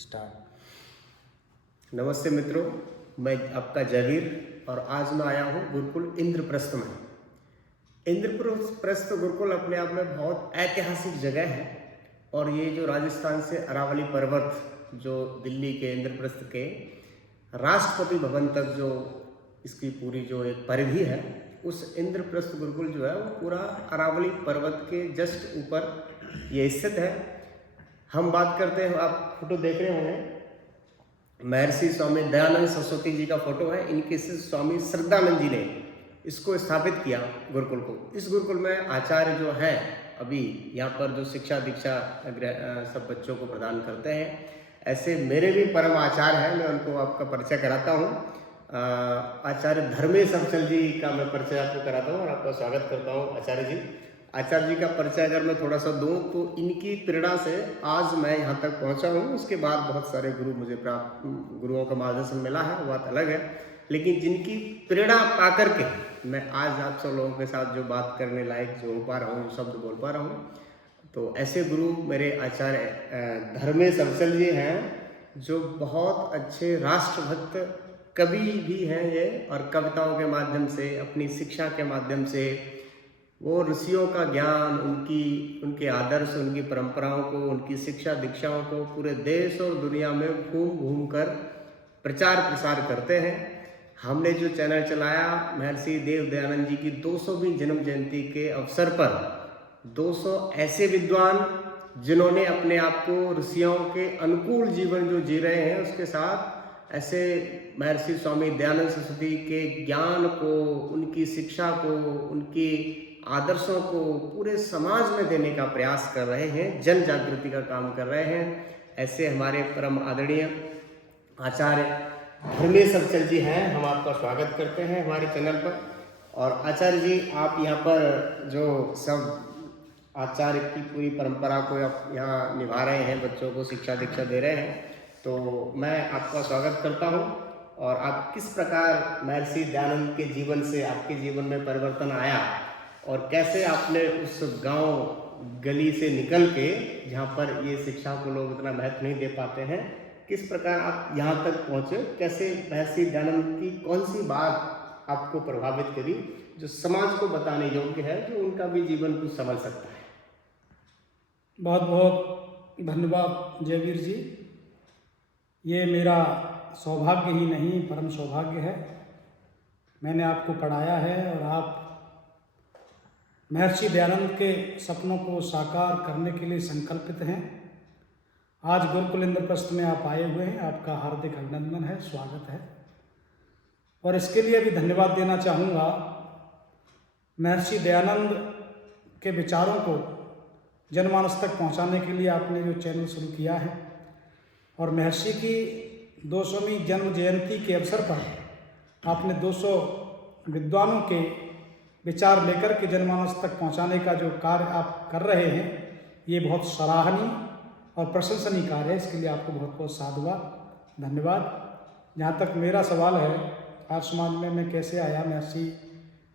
Start. नमस्ते मित्रों, मैं आपका जयवीर और आज मैं आया हूँ गुरुकुल इंद्रप्रस्थ में। इंद्रप्रस्थ गुरुकुल अपने आप में बहुत ऐतिहासिक जगह है और ये जो राजस्थान से अरावली पर्वत जो दिल्ली के इंद्रप्रस्थ के राष्ट्रपति भवन तक जो इसकी पूरी जो एक परिधि है, उस इंद्रप्रस्थ गुरुकुल जो है वो पूरा अरावली पर्वत के जस्ट ऊपर ये स्थित है। हम बात करते हैं, आप फोटो देख रहे होंगे, महर्षि स्वामी दयानंद सरस्वती जी का फोटो है। इनके शिष्य स्वामी श्रद्धानंद जी ने इसको स्थापित किया गुरुकुल को। इस गुरुकुल में आचार्य जो है अभी यहाँ पर जो शिक्षा दीक्षा सब बच्चों को प्रदान करते हैं, ऐसे मेरे भी परम आचार्य हैं। मैं उनको आपका परिचय कराता हूँ। आचार्य धर्मेश अवचल जी का मैं परिचय आपको कराता हूँ और आपका स्वागत करता हूँ आचार्य जी। आचार्य जी का परिचय अगर मैं थोड़ा सा दूं तो इनकी प्रेरणा से आज मैं यहाँ तक पहुँचा हूँ। उसके बाद बहुत सारे गुरु मुझे प्राप्त, गुरुओं का मार्गदर्शन मिला है, वो बात अलग है, लेकिन जिनकी प्रेरणा पा करके मैं आज आप सब लोगों के साथ जो बात करने लायक जो हो पा रहा हूँ, शब्द बोल पा रहा हूँ, तो ऐसे गुरु मेरे आचार्य धर्मेश अवचल जी हैं, जो बहुत अच्छे राष्ट्रभक्त कवि भी हैं ये, और कविताओं के माध्यम से, अपनी शिक्षा के माध्यम से वो ऋषियों का ज्ञान, उनके आदर्श, उनकी परंपराओं को, उनकी शिक्षा दीक्षाओं को पूरे देश और दुनिया में घूम घूम कर प्रचार प्रसार करते हैं। हमने जो चैनल चलाया महर्षि देव दयानंद जी की 200वीं जन्म जयंती के अवसर पर 200 ऐसे विद्वान जिन्होंने अपने आप को ऋषियों के अनुकूल जीवन जो जी रहे हैं उसके साथ ऐसे महर्षि स्वामी दयानंद सरस्वती के ज्ञान को, उनकी शिक्षा को, उनकी आदर्शों को पूरे समाज में देने का प्रयास कर रहे हैं, जन जागृति का काम कर रहे हैं। ऐसे हमारे परम आदरणीय आचार्य धर्मेश अवचल जी हैं। हम आपका स्वागत करते हैं हमारे चैनल पर। और आचार्य जी, आप यहाँ पर जो सब आचार्य की पूरी परंपरा को आप यहाँ निभा रहे हैं, बच्चों को शिक्षा दीक्षा दे रहे हैं, तो मैं आपका स्वागत करता हूँ। और आप किस प्रकार महर्षि दयानंद के जीवन से आपके जीवन में परिवर्तन आया और कैसे आपने उस गांव गली से निकल के, जहां पर ये शिक्षा को लोग इतना महत्व नहीं दे पाते हैं, किस प्रकार आप यहां तक पहुंचे, कैसे महर्षि दयानंद की कौन सी बात आपको प्रभावित करी जो समाज को बताने योग्य है, जो उनका भी जीवन कुछ संभल सकता है? बहुत बहुत धन्यवाद जयवीर जी। ये मेरा सौभाग्य ही नहीं, परम सौभाग्य है। मैंने आपको पढ़ाया है और आप महर्षि दयानंद के सपनों को साकार करने के लिए संकल्पित हैं। आज गुरुकुल इंद्रप्रस्थ में आप आए हुए हैं, आपका हार्दिक अभिनंदन है, स्वागत है। और इसके लिए भी धन्यवाद देना चाहूँगा, महर्षि दयानंद के विचारों को जनमानस तक पहुँचाने के लिए आपने जो चैनल शुरू किया है, और महर्षि की 200वीं जन्म जयंती के अवसर पर आपने 200 विद्वानों के विचार लेकर के जनमानस तक पहुंचाने का जो कार्य आप कर रहे हैं, ये बहुत सराहनीय और प्रशंसनीय कार्य है। इसके लिए आपको बहुत बहुत साधुवाद, धन्यवाद। जहाँ तक मेरा सवाल है, आज समाज में मैं कैसे आया, महर्षि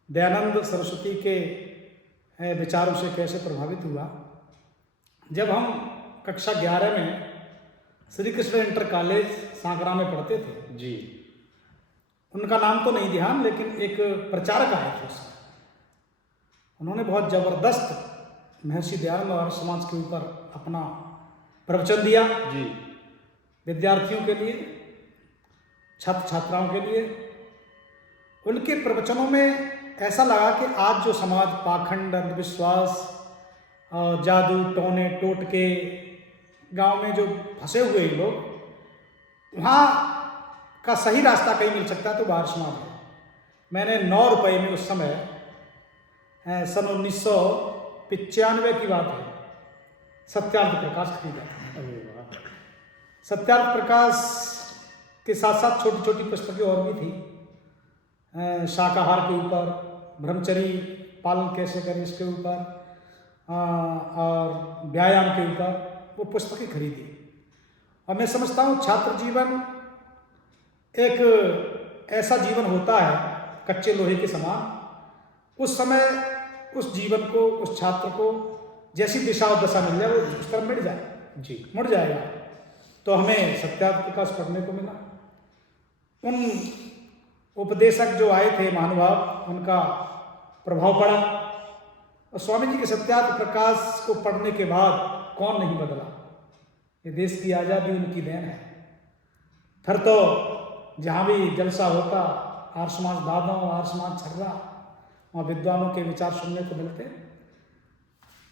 दयानंद सरस्वती के विचारों से कैसे प्रभावित हुआ। जब हम कक्षा 11 में श्री कृष्ण इंटर कॉलेज सांकरा में पढ़ते थे जी, उनका नाम तो नहीं ध्यान, लेकिन एक प्रचारक आए थे उसमें। उन्होंने बहुत जबरदस्त महर्षि दयानंद और समाज के ऊपर अपना प्रवचन दिया जी, विद्यार्थियों के लिए, छात्र छात्राओं के लिए। उनके प्रवचनों में ऐसा लगा कि आज जो समाज पाखंड, अंधविश्वास, जादू टोने टोटके, गांव में जो फंसे हुए लोग, वहाँ का सही रास्ता कहीं मिल सकता है तो बाहर समाज है। मैंने 9 रुपये में उस समय सन 1995 की बात है, सत्यार्थ प्रकाश खरीदा था। सत्यार्थ प्रकाश के साथ साथ छोटी छोटी पुस्तकें और भी थी, शाकाहार के ऊपर, ब्रह्मचर्य पालन कैसे करें इसके ऊपर, और व्यायाम के ऊपर वो पुस्तकें खरीदी। और मैं समझता हूँ छात्र जीवन एक ऐसा जीवन होता है कच्चे लोहे के समान। उस समय उस जीवन को, उस छात्र को जैसी दिशा और दशा मिल जाए वो उस तरफ मिट जाए, जी, मुड़ जाएगा। तो हमें सत्यार्थ प्रकाश पढ़ने को मिला। उन उपदेशक जो आए थे महानुभाव, उनका प्रभाव पड़ा और स्वामी जी के सत्यार्थ प्रकाश को पढ़ने के बाद कौन नहीं बदला। ये देश की आज़ादी उनकी देन है। फिर तो जहाँ भी जलसा होता, आर्य समाज दादों, आर्य समाज छर्रा, वहाँ विद्वानों के विचार सुनने को मिलते।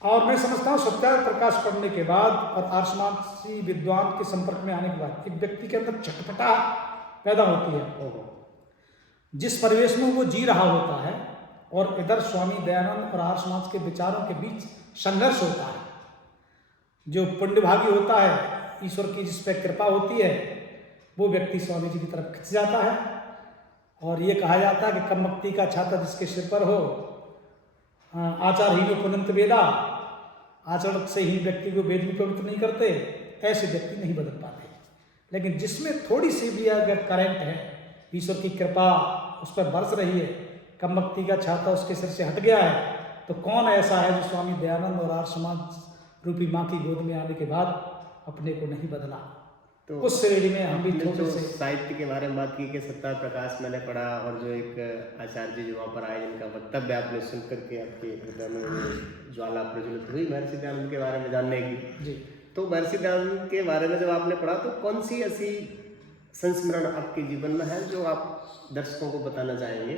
और मैं समझता हूँ सत्यार्थ प्रकाश पढ़ने के बाद और आर्य समाजी विद्वान के संपर्क में आने के बाद एक व्यक्ति के अंदर चटपटा पैदा होती है। जिस परिवेश में वो जी रहा होता है और इधर स्वामी दयानंद और आर्य समाज के विचारों के बीच संघर्ष होता है। जो पुण्यभागी होता है, ईश्वर की जिस पर कृपा होती है, वो व्यक्ति स्वामी जी की तरफ खिंच जाता है। और ये कहा जाता है कि कमक्ति का छाता जिसके सिर पर हो, आचारहीनो पुनंत वेदा, आचरण से ही व्यक्ति को वेद भी पवित्र नहीं करते, ऐसे व्यक्ति नहीं बदल पाते। लेकिन जिसमें थोड़ी सी भी अगर करंट है, ईश्वर की कृपा उस पर बरस रही है, कमक्ति का छाता उसके सिर से हट गया है, तो कौन ऐसा है जो स्वामी दयानंद और आर्य समाज रूपी माँ की गोद में आने के बाद अपने को नहीं बदला। तो उस श्रेणी में हम भी आपने थोड़े जो से साहित्य के बारे में बात की कि सत्यार्थ प्रकाश मैंने पढ़ा, और जो एक आचार्य जी जो वहाँ पर आए जिनका वक्तव्य आपने सुन करके आपके हृदय में वो ज्वाला प्रज्वलित हुई महर्षि दयानंद के बारे में जानने की। जी। तो महर्षि दयानंद के बारे में जब आपने पढ़ा तो कौन सी ऐसी संस्मरण आपके जीवन में है जो आप दर्शकों को बताना चाहेंगे?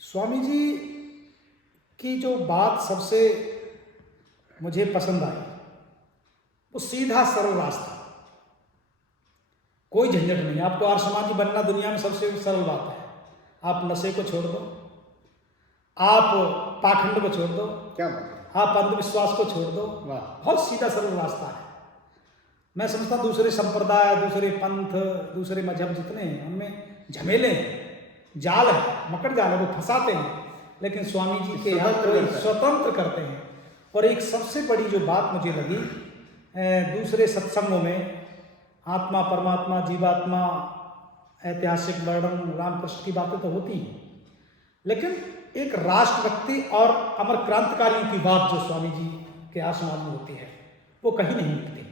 स्वामी जी की जो बात सबसे मुझे पसंद आई, वो सीधा सरल रास्ता, कोई झंझट नहीं। आपको आर्य समाजी बनना दुनिया में सबसे सरल बात है। आप नशे को छोड़ दो, आप पाखंड को छोड़ दो, क्या बात है, आप अंधविश्वास को छोड़ दो। वाह, बहुत सीधा सरल रास्ता है। मैं समझता हूँ दूसरे संप्रदाय, दूसरे पंथ, दूसरे मजहब जितने हैं उनमें झमेले हैं, जाल है, मकड़ जाल है, वो फंसाते हैं। लेकिन स्वामी जी के यहाँ कोई स्वतंत्र करते हैं। और एक सबसे बड़ी जो बात मुझे लगी, दूसरे सत्संगों में आत्मा, परमात्मा, जीवात्मा, ऐतिहासिक वर्णन, रामकृष्ण की बातें तो होती हैं, लेकिन एक राष्ट्रभक्ति और अमर क्रांतिकारियों की बात जो स्वामी जी के आसमान में होती है, वो कहीं नहीं मिलती।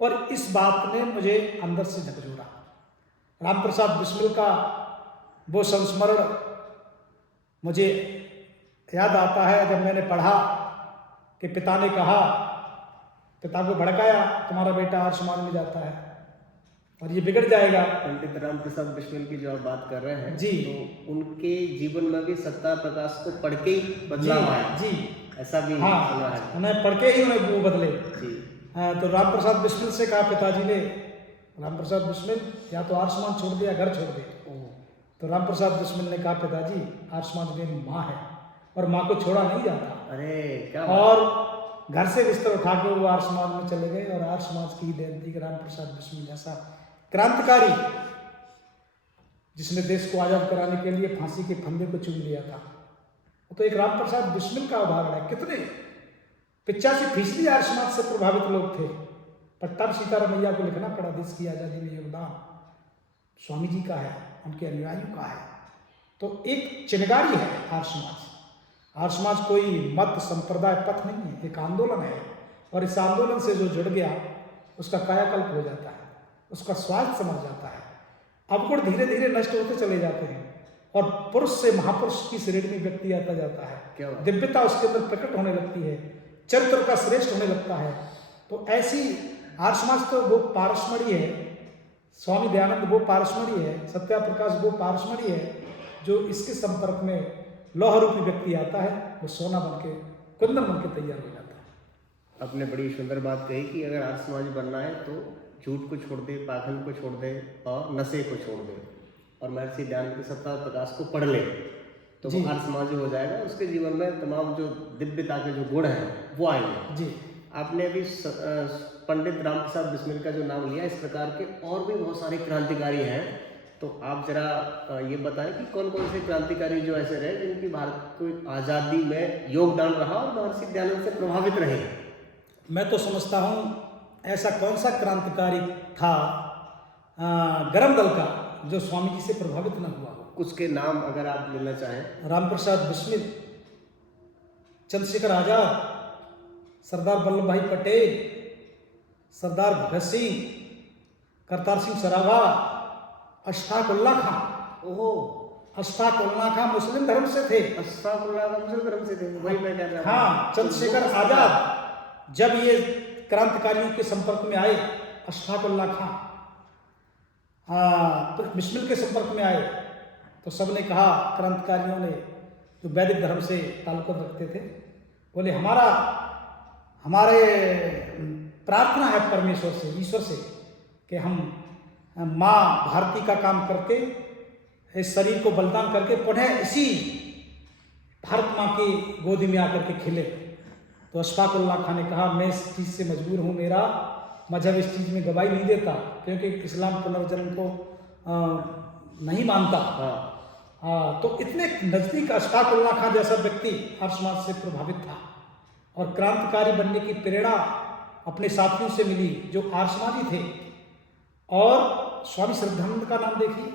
और इस बात ने मुझे अंदर से झकझोरा। रामप्रसाद बिस्मिल का वो संस्मरण मुझे याद आता है, जब मैंने पढ़ा कि पिता ने कहा, पिता को भड़काया, तुम्हारा बेटा आर्य समाज में जाता है और ये बिगड़ जाएगा। पंडित रामप्रसाद बिस्मिल की जो आप बात कर रहे हैं जी, तो उनके जीवन में भी सत्यार्थ प्रकाश को पढ़ के ही बदलाव आया। जी, ऐसा भी हाँ, सुना है। उन्हें पढ़ के ही उन्हें वो बदले। जी। तो रामप्रसाद बिस्मिल से कहा पिताजी ने, रामप्रसाद बिस्मिल या तो आर्य समाज छोड़ दिया, घर छोड़ दिया। तो रामप्रसाद बिस्मिल ने कहा, पिताजी आर्य समाज मेरी माँ है और माँ को छोड़ा नहीं जाता। अरे क्या और घर से बिस्तर उठा के वो आर्य समाज में चले गए। और आर्य समाज की देन थी कि रामप्रसाद बिस्मिल जैसा क्रांतिकारी, जिसने देश को आजाद कराने के लिए फांसी के फंदे को चुन लिया था, तो एक रामप्रसाद बिस्मिल का उदाहरण है। कितने 85% आर्य समाज से प्रभावित लोग थे, पर तब सीतारामैया को लिखना पड़ा, देश की आज़ादी में योगदान स्वामी जी का है, उनके अनुयायियों का है। तो एक चिनगारी है आर्य समाज। आर्य समाज कोई मत संप्रदाय पथ नहीं है, एक आंदोलन है। और इस आंदोलन से जो जुड़ गया उसका कायाकल्प हो जाता है, उसका स्वास्थ्य समझ जाता है, अवगुण धीरे धीरे नष्ट होते चले जाते हैं और पुरुष से महापुरुष की श्रेणी में व्यक्ति आता जाता है। दिव्यता उसके अंदर प्रकट होने लगती है, चरित्र का श्रेष्ठ होने लगता है। तो ऐसी आर्य समाज तो वो पारसमणि है, स्वामी दयानंद वो पारसमणि है, सत्या प्रकाश वो पारसमणि है। जो इसके संपर्क में लौह रूपी व्यक्ति आता है, वो सोना बन के, कुंदन बन के तैयार हो जाता है। आपने बड़ी सुंदर बात कही कि अगर आर्य समाज बनना है तो झूठ को छोड़ दे, पाखंड को छोड़ दे और नशे को छोड़ दे और महर्षि दयानंद के सत्यार्थ प्रकाश को पढ़ ले, तो वो आर्य समाजी हो जाएगा। उसके जीवन में तमाम जो दिव्यता के जो गुण हैं वो आएंगे। जी, आपने अभी पंडित रामप्रसाद बिस्मिल का जो नाम लिया, इस प्रकार के और भी बहुत सारे क्रांतिकारी हैं, तो आप जरा ये बताएं कि कौन कौन से क्रांतिकारी जो ऐसे रहे जिनकी भारत को आज़ादी में योगदान रहा और महर्षि दयानंद से प्रभावित रहे। मैं तो समझता हूँ ऐसा कौन सा क्रांतिकारी था गरम दल का जो स्वामी जी से प्रभावित न हुआ हो। कुछ के नाम अगर आप लेना चाहें। रामप्रसाद बिस्मिल, चंद्रशेखर आजाद, सरदार वल्लभ भाई पटेल, सरदार भगत सिंह, करतार सिंह सराभा, अशफाक उल्ला खां। ओहो, अशफाक उल्ला खां मुस्लिम धर्म से थे। अशफाक उल्ला खां मुस्लिम धर्म से थे, वही मैं कह रहा था। हाँ, चंद्रशेखर आजाद जब ये क्रांतिकारियों के संपर्क में आए, अशफाक उल्ला खां तो बिस्मिल के संपर्क में आए, तो सबने कहा, क्रांतिकारियों ने जो वैदिक धर्म से ताल्लुक रखते थे, बोले हमारे प्रार्थना है परमेश्वर से, ईश्वर से, कि हम माँ भारती का काम करके इस शरीर को बलिदान करके पुनः इसी भारत माँ की गोदी में आकर के खिले। तो अशफाक उल्ला खां ने कहा, मैं इस चीज़ से मजबूर हूँ, मेरा मजहब इस चीज़ में गवाही नहीं देता, क्योंकि इस्लाम पुनर्जन्म को नहीं मानता। तो इतने नज़दीक अशफाक उल्ला खां जैसा व्यक्ति आर्य समाज से प्रभावित था और क्रांतिकारी बनने की प्रेरणा अपने साथियों से मिली जो आर्य समाजी थे। और स्वामी श्रद्धानंद का नाम देखिए,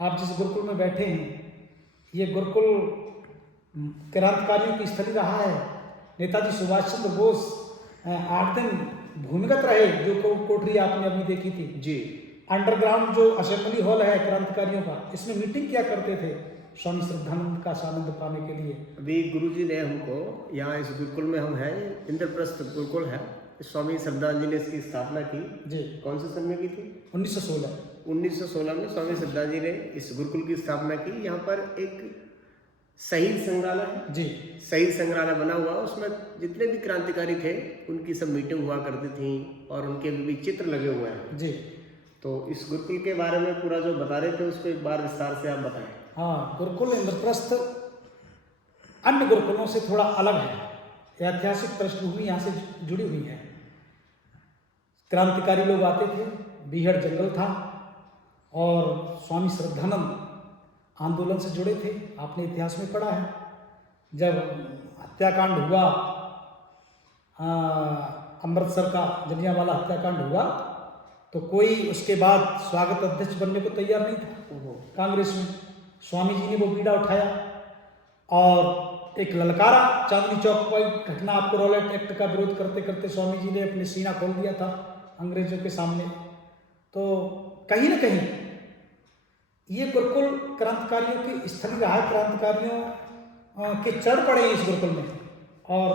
आप जिस गुरुकुल में बैठे हैं, ये गुरुकुल क्रांतिकारियों की स्थली रहा है। नेताजी सुभाष चंद्र बोस 8 दिन भूमिगत रहे, जो कोठरी आपने अभी देखी थी जी। अंडरग्राउंड जो असेंबली हॉल है क्रांतिकारियों का, इसमें मीटिंग किया करते थे स्वामी श्रद्धानंद का सानंद पाने के लिए। अभी गुरुजी ने हमको यहाँ इस गुरुकुल में हम हैं, इंद्रप्रस्थ गुरुकुल है, स्वामी श्रद्धानंद जी ने इसकी स्थापना की। जी। कौन से सन में की थी? 1916। 1916 में स्वामी श्रद्धानंद जी ने इस गुरुकुल की स्थापना की। यहाँ पर एक शहीद संग्रहालय, जी, शहीद संग्रहालय बना हुआ, उसमें जितने भी क्रांतिकारी थे उनकी सब मीटिंग हुआ करती थी और उनके भी चित्र लगे हुए हैं। जी। तो इस गुरुकुल के बारे में पूरा जो बता रहे थे उसको एक बार विस्तार से आप बताएं। हाँ, गुरुकुल इंद्रप्रस्थ अन्य गुरुकुलों से थोड़ा अलग है। ऐतिहासिक पृष्ठभूमि यहाँ से जुड़ी हुई है। क्रांतिकारी लोग आते थे, बीहड़ जंगल था और स्वामी श्रद्धानंद आंदोलन से जुड़े थे। आपने इतिहास में पढ़ा है, जब हत्याकांड हुआ, अमृतसर का जलियांवाला हत्याकांड हुआ, तो कोई उसके बाद स्वागत अध्यक्ष बनने को तैयार नहीं था कांग्रेस में। स्वामी जी ने वो बीड़ा उठाया और एक ललकारा। चांदनी चौक पर घटना, आपको रॉलेट एक्ट का विरोध करते करते स्वामी जी ने अपने सीना खोल दिया था अंग्रेजों के सामने। तो कहीं ना कहीं ये गुरुकुल क्रांतिकारियों की स्थली रहा है, क्रांतिकारियों के चढ़ पड़े इस गुरुकुल में, और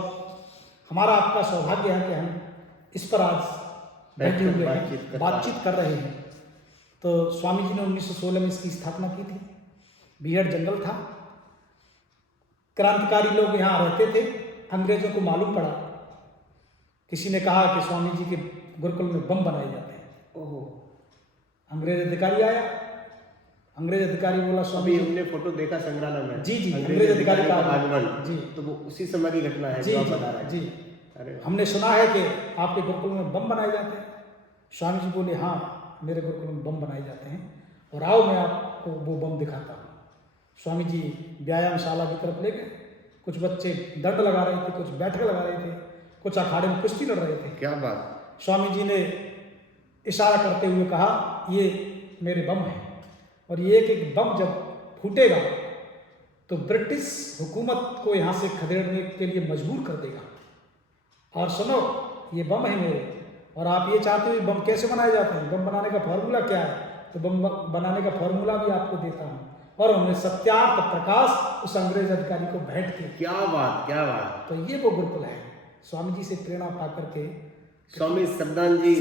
हमारा आपका सौभाग्य है कि हम इस पर आज बैठे हुए हैं, बातचीत कर रहे हैं। तो स्वामी जी ने 1916 में इसकी स्थापना की थी। बीहड़ जंगल था, क्रांतिकारी लोग यहाँ रहते थे। अंग्रेजों को मालूम पड़ा, किसी ने कहा कि स्वामी जी के गुरुकुल में बम बनाए जाते हैं। ओहो। अंग्रेज अधिकारी आया, अंग्रेज अधिकारी बोला, स्वामी हमने फोटो देखा संग्रहालय में। जी जी, अंग्रेज अधिकारी का आगमन जी, तो वो उसी समय की घटना है जी जो आप जी बता रहे हैं। जी। अरे हमने सुना है कि आपके गुरुकुल में बम बनाए जाते हैं। स्वामी जी बोले, हाँ, मेरे गुरुकुल में बम बनाए जाते हैं, और आओ मैं आपको वो बम दिखाता हूँ। स्वामी जी व्यायामशाला की तरफ ले गए। कुछ बच्चे दंड लगा रहे थे, कुछ बैठक लगा रहे थे, कुछ अखाड़े में कुश्ती लड़ रहे थे। क्या बात। स्वामी जी ने इशारा करते हुए कहा, ये मेरे बम हैं, और ये एक बम जब फूटेगा तो ब्रिटिश हुकूमत को यहाँ से खदेड़ने के लिए मजबूर कर देगा। और सुनो, ये बम है मेरे, और आप ये चाहते हो बम कैसे बनाए जाते हैं, बम बनाने का फॉर्मूला क्या है, तो बम बनाने का फॉर्मूला भी आपको देता हूँ। और उन्होंने सत्यार्थ प्रकाश उस अंग्रेज अधिकारी को भेंट की। क्या बात, क्या बात। तो ये वो गुरुकुल है। स्वामी जी से प्रेरणा पा करके स्वामी श्रद्धानंद जी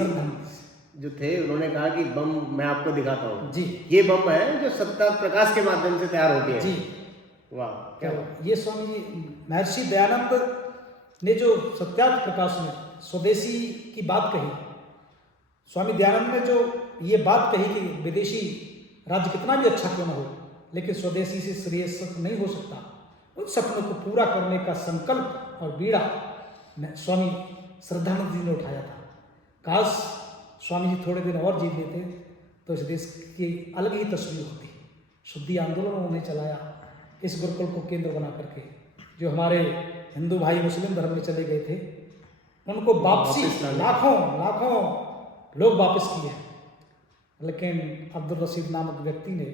जो थे, उन्होंने कहा कि बम मैं आपको दिखाता हूँ जी, ये बम है जो सत्यार्थ प्रकाश के माध्यम से तैयार होती है जी। वाह, क्या तो ये स्वामी जी, महर्षि दयानंद ने जो सत्यार्थ प्रकाश में स्वदेशी की बात कही, स्वामी दयानंद ने जो ये बात कही कि विदेशी राज्य कितना भी अच्छा क्यों न हो, लेकिन स्वदेशी से श्रेयस्कर नहीं हो सकता, उन सपनों को पूरा करने का संकल्प और बीड़ा स्वामी श्रद्धानंद जी ने उठाया था। काश स्वामी जी थोड़े दिन और जीत लेते तो इस देश की अलग ही तस्वीर होती। शुद्धि आंदोलन उन्होंने चलाया इस गुरुकुल को केंद्र बना करके। जो हमारे हिंदू भाई मुस्लिम धर्म में चले गए थे, उनको वापसी लाखों लाखों लोग वापस किए, लेकिन अब्दुल रशीद नामक व्यक्ति ने,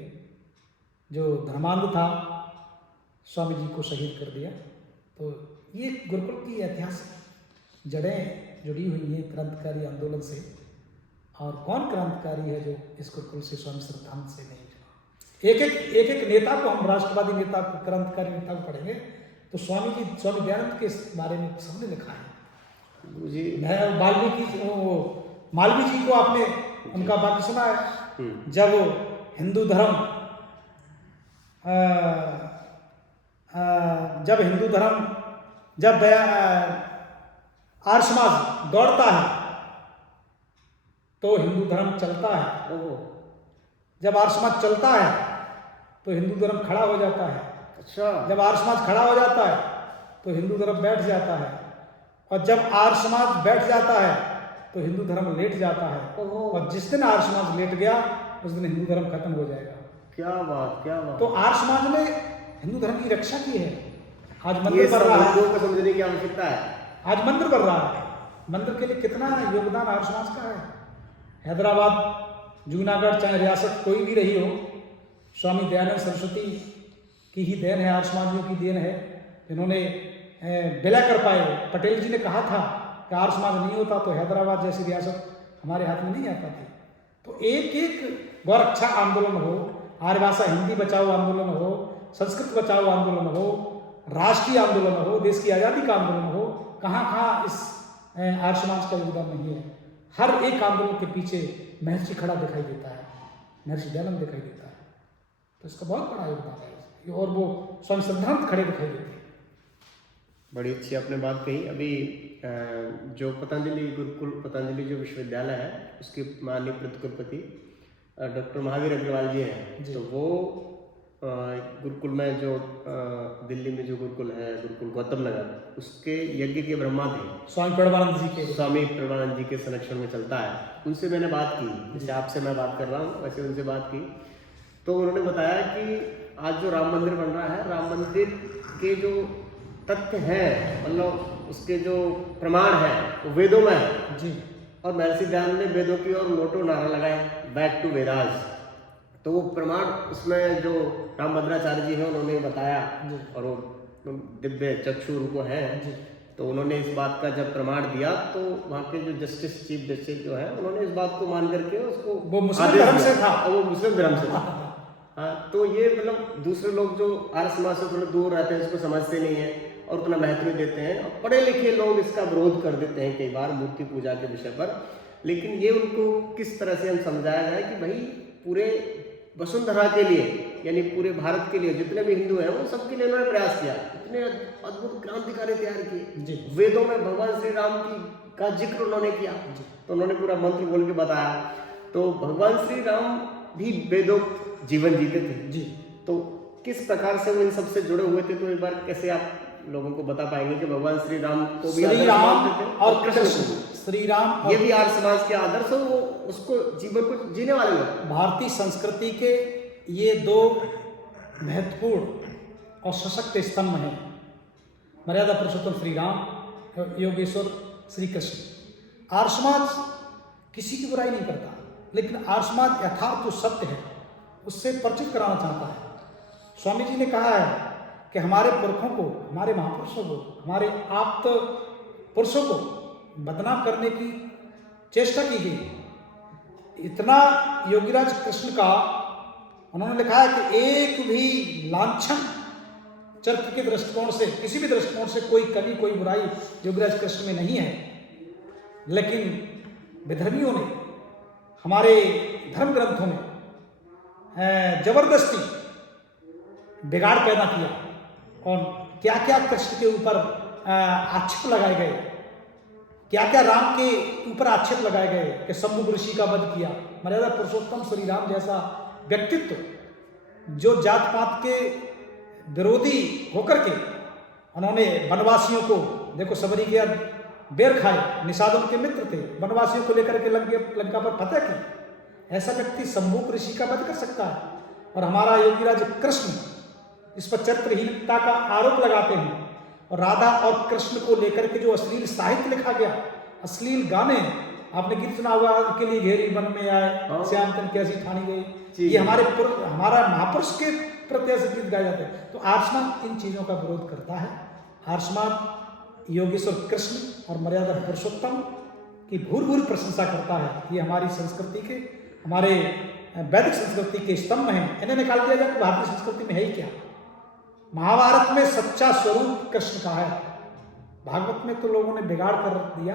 जो धर्मांध था, स्वामी जी को शहीद कर दिया। तो ये गुरुकुल की ऐतिहासिक जड़ें जुड़ी हुई हैं क्रांतिकारी आंदोलन से, और कौन क्रांतिकारी है जो इस गुरुकुल से स्वामी श्रद्धानंद से नहीं जुड़ा। एक नेता को, हम राष्ट्रवादी नेता को, क्रांतिकारी नेता को पढ़ेंगे तो स्वामी दयानंद के बारे में सबने लिखा है जी। मालवीय जी को आपने उनका वाक्य सुना है, जब हिंदू धर्म जब आर्य समाज दौड़ता है तो हिंदू धर्म चलता है, जब आर्य समाज चलता है तो हिंदू धर्म खड़ा हो जाता है, अच्छा। जब आर्य समाज खड़ा हो जाता है तो हिंदू धर्म बैठ जाता है, और जब आर्य समाज बैठ जाता है तो हिंदू धर्म लेट जाता है, और जिस दिन आर्य समाज लेट गया उस दिन हिंदू धर्म खत्म हो जाएगा। क्या बात, क्या बात। तो आर्य समाज ने हिंदू धर्म की रक्षा की है। आज मंदिर बन रहा है, लोगों को समझने की आवश्यकता है। आज मंदिर बन रहा है, मंदिर के लिए कितना योगदान आर्य समाज का है। हैदराबाद, जूनागढ़, चाहे रियासत कोई भी रही हो, स्वामी दयानंद सरस्वती की ही देन है, आर्य समाजियों की देन है। इन्होंने विलय कर पाए। पटेल जी ने कहा था कि आर्य समाज नहीं होता तो हैदराबाद जैसी रियासत हमारे हाथ में नहीं आता थी। तो एक एक गौरक्षा आंदोलन हो, आर्य भाषा हिंदी बचाओ आंदोलन हो, संस्कृत बचाओ आंदोलन हो, राष्ट्रीय आंदोलन हो, देश की आज़ादी का आंदोलन हो, कहाँ कहाँ इस आर्य समाज का योगदान नहीं है। हर एक आंदोलन के पीछे महर्षि खड़ा दिखाई देता है, महर्षि दयानंद दिखाई देता है, तो इसका बहुत बड़ा योगदान है। और वो स्वामी श्रद्धानंद खड़े दिखाई देते हैं। बड़ी अच्छी आपने बात कही। अभी जो पतंजलि गुरुकुल, पतंजलि जो विश्वविद्यालय है, उसके माननीय कुलपति डॉक्टर महावीर अग्रवाल जी हैं, तो वो गुरुकुल में जो दिल्ली में जो गुरुकुल है, गुरुकुल गौतम नगर, उसके यज्ञ के ब्रह्मा थे, स्वामी प्रणवानंद जी के संरक्षण में चलता है। उनसे मैंने बात की, जैसे आपसे मैं बात कर रहा हूँ वैसे उनसे बात की, तो उन्होंने बताया कि आज जो राम मंदिर बन रहा है, राम मंदिर के जो तथ्य हैं, मतलब उसके जो प्रमाण है वो वेदों में है जी। और महर्षि दयानंद ने वेदों की ओर मोटो नारा लगाया, बैक टू वेदास। तो वो प्रमाण उसमें जो रामभद्राचार्य जी हैं उन्होंने बताया, और वो दिव्य चक्षु उनको है, तो उन्होंने इस बात का जब प्रमाण दिया तो वहाँ के जो जस्टिस, चीफ जस्टिस जो है, उन्होंने इस बात को मान करके उसको, वो मुस्लिम धर्म से था, वो मुस्लिम धर्म से था। हाँ, तो ये मतलब दूसरे लोग जो आर्य समाज से थोड़े दूर रहते हैं, इसको समझते नहीं है और उतना महत्व नहीं देते हैं, और पढ़े लिखे लोग इसका विरोध कर देते हैं कई बार मूर्ति पूजा के विषय पर। लेकिन ये उनको किस तरह से हम समझाया जाए कि भाई पूरे वसुंधरा के लिए, यानी पूरे भारत के लिए जितने भी हिंदू हैं वो सबके लिए उन्होंने प्रयास किया, इतने अद्भुत क्रांतिकारी तैयार किए। वेदों में भगवान श्री राम का जिक्र उन्होंने किया, तो उन्होंने पूरा मंत्र बोल के बताया। तो भगवान श्री राम भी वेदोक्त जीवन जीते थे जी। तो किस प्रकार से वो इन सबसे जुड़े हुए थे, तो एक बार कैसे आप लोगों को बता पाएंगे कि भगवान श्री राम को भी श्री राम और कृष्ण, श्री राम, ये भी आर्य समाज के आदर्श हो, वो उसको जीवन को जीने वाले लोग। भारतीय संस्कृति के ये दो महत्वपूर्ण और सशक्त स्तंभ हैं, मर्यादा पुरुषोत्तम श्री राम, योगेश्वर श्री कृष्ण। आर्य समाज किसी की बुराई नहीं करता, लेकिन आर्य समाज यथार्थ जो सत्य है उससे परिचित कराना चाहता है। स्वामी जी ने कहा है कि हमारे पुरखों को, हमारे महापुरुषों को, हमारे आप्त पुरुषों को बदनाम करने की चेष्टा की गई। इतना योगीराज कृष्ण का उन्होंने लिखा है कि एक भी लांछन चरित्र के दृष्टिकोण से, किसी भी दृष्टिकोण से कोई कमी, कोई बुराई योगीराज कृष्ण में नहीं है, लेकिन विधर्मियों ने हमारे धर्म ग्रंथों में जबरदस्ती बिगाड़ पैदा किया, और क्या क्या कृष्ण के ऊपर आक्षेप लगाए गए, क्या क्या राम के ऊपर आक्षेप लगाए गए कि शंभु ऋषि का वध किया। मर्यादा पुरुषोत्तम श्री राम जैसा व्यक्तित्व जो जात पात के विरोधी होकर के उन्होंने वनवासियों को, देखो सबरी के बेर खाए, निषाद उनके मित्र थे, वनवासियों को लेकर के लंका पर फतह की, ऐसा व्यक्ति शंभु ऋषि का वध कर सकता है। और हमारा योगीराज कृष्ण इस पर चरित्रहीनता का आरोप लगाते हैं, और राधा और कृष्ण को लेकर के जो अश्लील साहित्य लिखा गया, अश्लील गाने, आपने गीत सुना हुआ के लिए घेरी वन में आए, श्याम तन कैसी ठानी गई, ये हमारा महापुरुष के प्रति ऐसे गीत गाए जाते हैं। तो आर्य समाज इन चीज़ों का विरोध करता है। आर्य समाज योगेश्वर कृष्ण और मर्यादा पुरुषोत्तम की भूर भूर प्रशंसा करता है। ये हमारी संस्कृति के, हमारे वैदिक संस्कृति के स्तंभ हैं। इन्हें निकाल दिया जाए तो भारतीय संस्कृति में है ही क्या। महाभारत में सच्चा स्वरूप कृष्ण का है, भागवत में तो लोगों ने बिगाड़ कर रख दिया।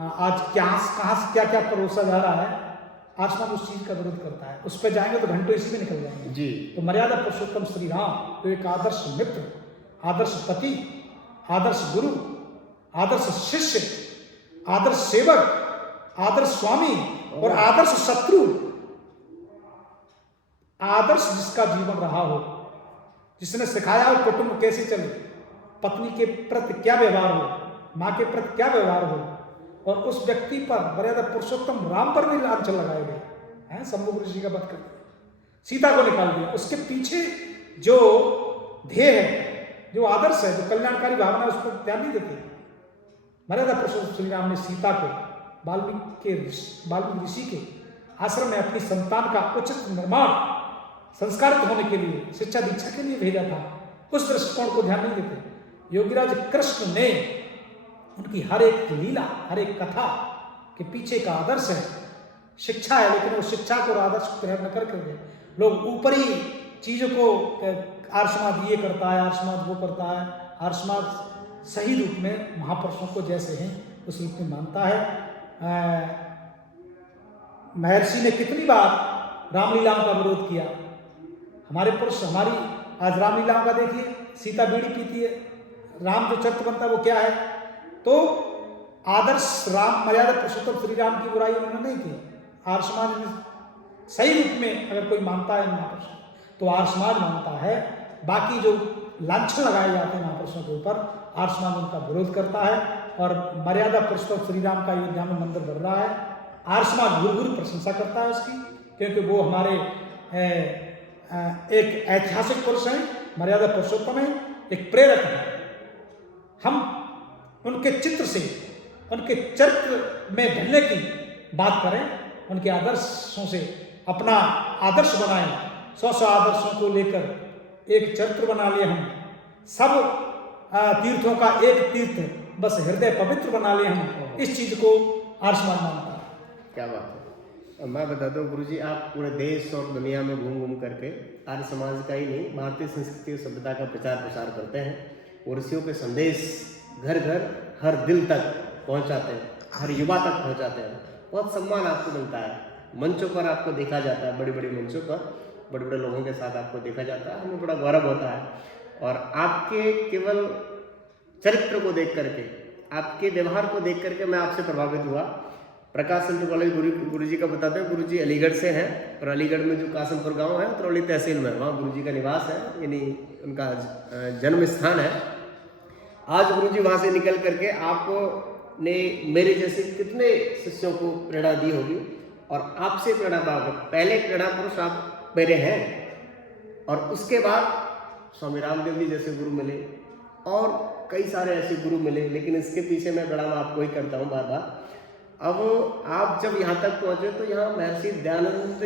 आज कहाँ से क्या क्या परोसा जा रहा है, आसमान उस चीज का विरोध करता है। उस पर जाएंगे तो घंटों इसी में निकल जाएंगे जी। तो मर्यादा पुरुषोत्तम श्री राम तो एक आदर्श मित्र, आदर्श पति, आदर्श गुरु, आदर्श शिष्य, आदर्श सेवक, आदर्श स्वामी और आदर्श शत्रु, आदर्श जिसका जीवन रहा हो, जिसने सिखाया हो कुटुंब कैसे चले, पत्नी के प्रति क्या व्यवहार हो, माँ के प्रति क्या व्यवहार हो, और उस व्यक्ति पर मर्यादा पुरुषोत्तम राम पर भी लांछन लगाए गए हैं। शंभु ऋषि का वध कर दिया, सीता को निकाल दिया। उसके पीछे जो ध्येय है, जो आदर्श है, जो कल्याणकारी भावना है, उस पर ध्यान नहीं देते। मर्यादा पुरुषोत्तम श्री राम ने सीता को वाल्मीकि ऋषि के आश्रम में अपनी संतान का उचित निर्माण, संस्कारित होने के लिए, शिक्षा दीक्षा के लिए भेजा था। उस दृष्टिकोण को ध्यान नहीं देते। योगीराज कृष्ण ने उनकी हर एक लीला, हर एक कथा के पीछे का आदर्श है, शिक्षा है, लेकिन वो शिक्षा को और आदर्श को ग्रहण न करके लोग ऊपरी चीजों को, आर्षवाद ये करता है, आर्षवाद वो करता है, आर्षवाद सही रूप में महापुरुषों को जैसे हैं उस रूप में मानता है। महर्षि ने कितनी बार रामलीलाओं का विरोध किया। हमारे पुरुष, हमारी आज रामलीलाओं का देखिए, सीता बीड़ी पीती है, राम जो चरित्र बनता है वो क्या है। तो आदर्श राम, मर्यादा पुरुषोत्तम श्री राम की बुराई उन्होंने नहीं की। आर्य समाज में सही रूप में अगर कोई मानता है महापुरुष तो आर्य समाज मानता है। बाकी जो लांछन लगाए जाते हैं महापुरुषों के ऊपर, आर्य समाज उनका विरोध करता है। और मर्यादा पुरुषोत्तम श्री राम का अयोध्या में मंदिर बन रहा है, आर्य समाज भूरी भूरी प्रशंसा करता है उसकी, क्योंकि वो हमारे एक ऐतिहासिक पुरुष हैं, मर्यादा पुरुषोत्तम है, एक प्रेरक है। हम उनके चित्र से, उनके चरित्र में ढलने की बात करें, उनके आदर्शों से अपना आदर्श बनाएं। 100 आदर्शों को लेकर एक चरित्र बना लिए हम, सब तीर्थों का एक तीर्थ, बस हृदय पवित्र बना लिए हम। इस चीज को आर्य समाज मानता है। क्या बात है। मैं बताता हूँ गुरुजी, आप पूरे देश और दुनिया में घूम घूम करके आर्य समाज का ही नहीं, भारतीय संस्कृति और सभ्यता का प्रचार प्रसार करते हैं और ऋषियों के संदेश घर घर, हर दिल तक पहुंचाते हैं, हर युवा तक पहुंचाते हैं। बहुत सम्मान आपको मिलता है, मंचों पर आपको देखा जाता है, बड़ी बड़ी मंचों पर बड़े बड़े लोगों के साथ आपको देखा जाता है, हमें बड़ा गौरव होता है। और आपके केवल चरित्र को देख करके, आपके व्यवहार को देख करके मैं आपसे प्रभावित हुआ। प्रकाश संत कॉलेज गुरुजी का बताते हैं, गुरुजी अलीगढ़ से हैं और अलीगढ़ में जो कासमपुर गांव है उत्तरौली तहसील में, वहाँ गुरुजी का निवास है, यानी उनका जन्म स्थान है। आज गुरुजी वहाँ से निकल करके आपने मेरे जैसे कितने शिष्यों को प्रेरणा दी होगी और आपसे प्रेरणा पाओगे। पहले प्रेरणा पुरुष आप मेरे हैं और उसके बाद स्वामी रामदेव जी जैसे गुरु मिले और कई सारे ऐसे गुरु मिले, लेकिन इसके पीछे मैं प्रणाम आपको ही करता हूँ बार बार। अब आप जब यहाँ तक पहुँचे तो यहाँ महर्षि दयानंद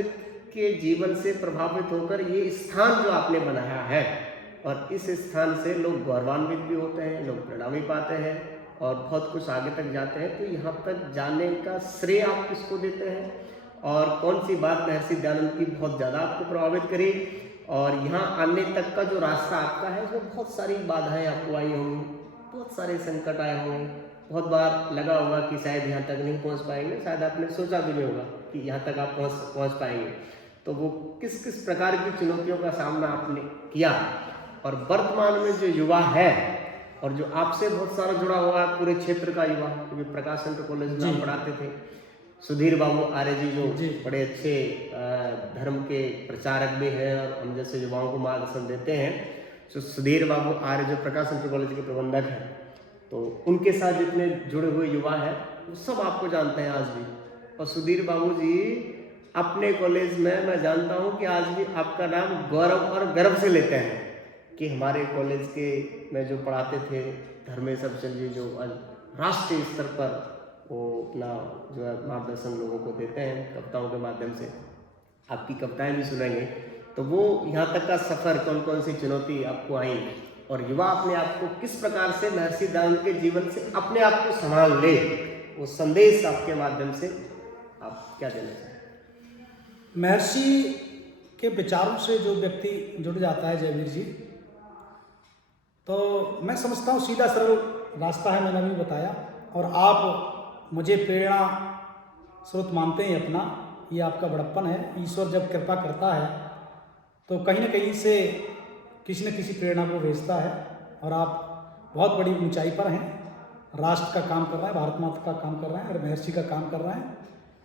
के जीवन से प्रभावित होकर ये स्थान जो आपने बनाया है, और इस स्थान से लोग गौरवान्वित भी होते हैं, लोग प्रेरणा भी पाते हैं और बहुत कुछ आगे तक जाते हैं। तो यहाँ तक जाने का श्रेय आप किसको देते हैं और कौन सी बात महर्षि दयानंद की बहुत ज़्यादा आपको प्रभावित करी, और यहाँ आने तक का जो रास्ता आपका है उसमें बहुत सारी बाधाएं आपको आई होंगी, बहुत सारे संकट आए होंगे, बहुत बार लगा होगा कि शायद यहाँ तक नहीं पहुँच पाएंगे, शायद आपने सोचा भी नहीं होगा कि यहाँ तक आप पहुँच पाएंगे। तो वो किस किस प्रकार की चुनौतियों का सामना आपने किया, और वर्तमान में जो युवा है और जो आपसे बहुत सारा जुड़ा हुआ है पूरे क्षेत्र का युवा, क्योंकि प्रकाश संत कॉलेज में आप पढ़ाते थे, सुधीर बाबू आर्य जी जो बड़े अच्छे धर्म के प्रचारक भी हैं और हम जैसे युवाओं को मार्गदर्शन देते हैं, तो सुधीर बाबू आर्य जो प्रकाश संत कॉलेज के प्रबंधक हैं, तो उनके साथ जितने जुड़े हुए युवा हैं वो सब आपको जानते हैं आज भी। और सुधीर बाबू जी अपने कॉलेज में मैं जानता हूँ कि आज भी आपका नाम गौरव और गर्व से लेते हैं कि हमारे कॉलेज के में जो पढ़ाते थे धर्मेश अबचल जी, जो राष्ट्रीय स्तर पर वो अपना जो है मार्गदर्शन लोगों को देते हैं कविताओं के माध्यम से, आपकी कविताएं भी सुनेंगे। तो वो यहाँ तक का सफ़र, कौन कौन सी चुनौती आपको आई और युवा अपने आप को किस प्रकार से महर्षि दयानंद के जीवन से अपने आप को संभाल ले, वो संदेश आपके माध्यम से आप क्या देना चाहें? महर्षि के विचारों से जो व्यक्ति जुड़ जाता है जयवीर जी, तो मैं समझता हूँ सीधा सरल रास्ता है, मैंने अभी बताया। और आप मुझे प्रेरणा स्रोत मानते हैं अपना, ये आपका बड़प्पन है। ईश्वर जब कृपा करता है तो कहीं न कहीं से किसी न किसी प्रेरणा को भेजता है, और आप बहुत बड़ी ऊंचाई पर हैं, राष्ट्र का काम कर रहे हैं, भारत माता का काम कर रहे हैं और महर्षि का काम कर रहे हैं।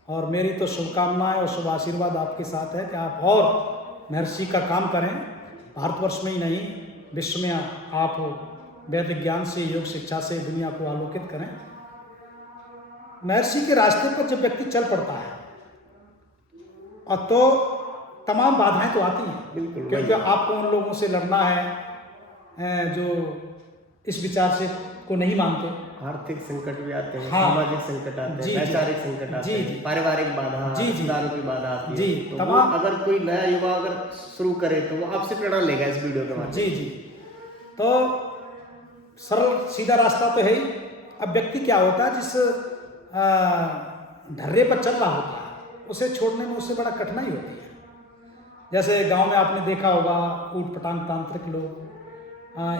और मेरी तो शुभकामनाएं और शुभ आशीर्वाद आपके साथ है कि आप और महर्षि का काम करें, भारतवर्ष में ही नहीं विश्व में आप वैदिक ज्ञान से, योग शिक्षा से दुनिया को आलोकित करें। महर्षि के रास्ते पर जब व्यक्ति चल पड़ता है और तो तमाम बाधाएं तो आती हैं, बिल्कुल, क्योंकि आपको उन लोगों से लड़ना है जो इस विचार से को नहीं मानते। आर्थिक संकट भी आते हैं, हाँ, सामाजिक संकट आते जी, हैं, वैचारिक संकट आते जी, हैं, जी, पारिवारिक बाधा, जी, जी, रिश्तेदारों की बाधा आती है। जी, तो तमाम, अगर कोई नया युवा अगर शुरू करे तो वो आपसे प्रेरणा लेगा इस वीडियो के माध्यम जी जी। तो सरल सीधा रास्ता तो है ही। अब व्यक्ति क्या होता है, जिस ढर्रे पर चल रहा होता है उसे छोड़ने में उससे बड़ा कठिनाई होती है। जैसे गांव में आपने देखा होगा ऊट पटांग तांत्रिक लोग।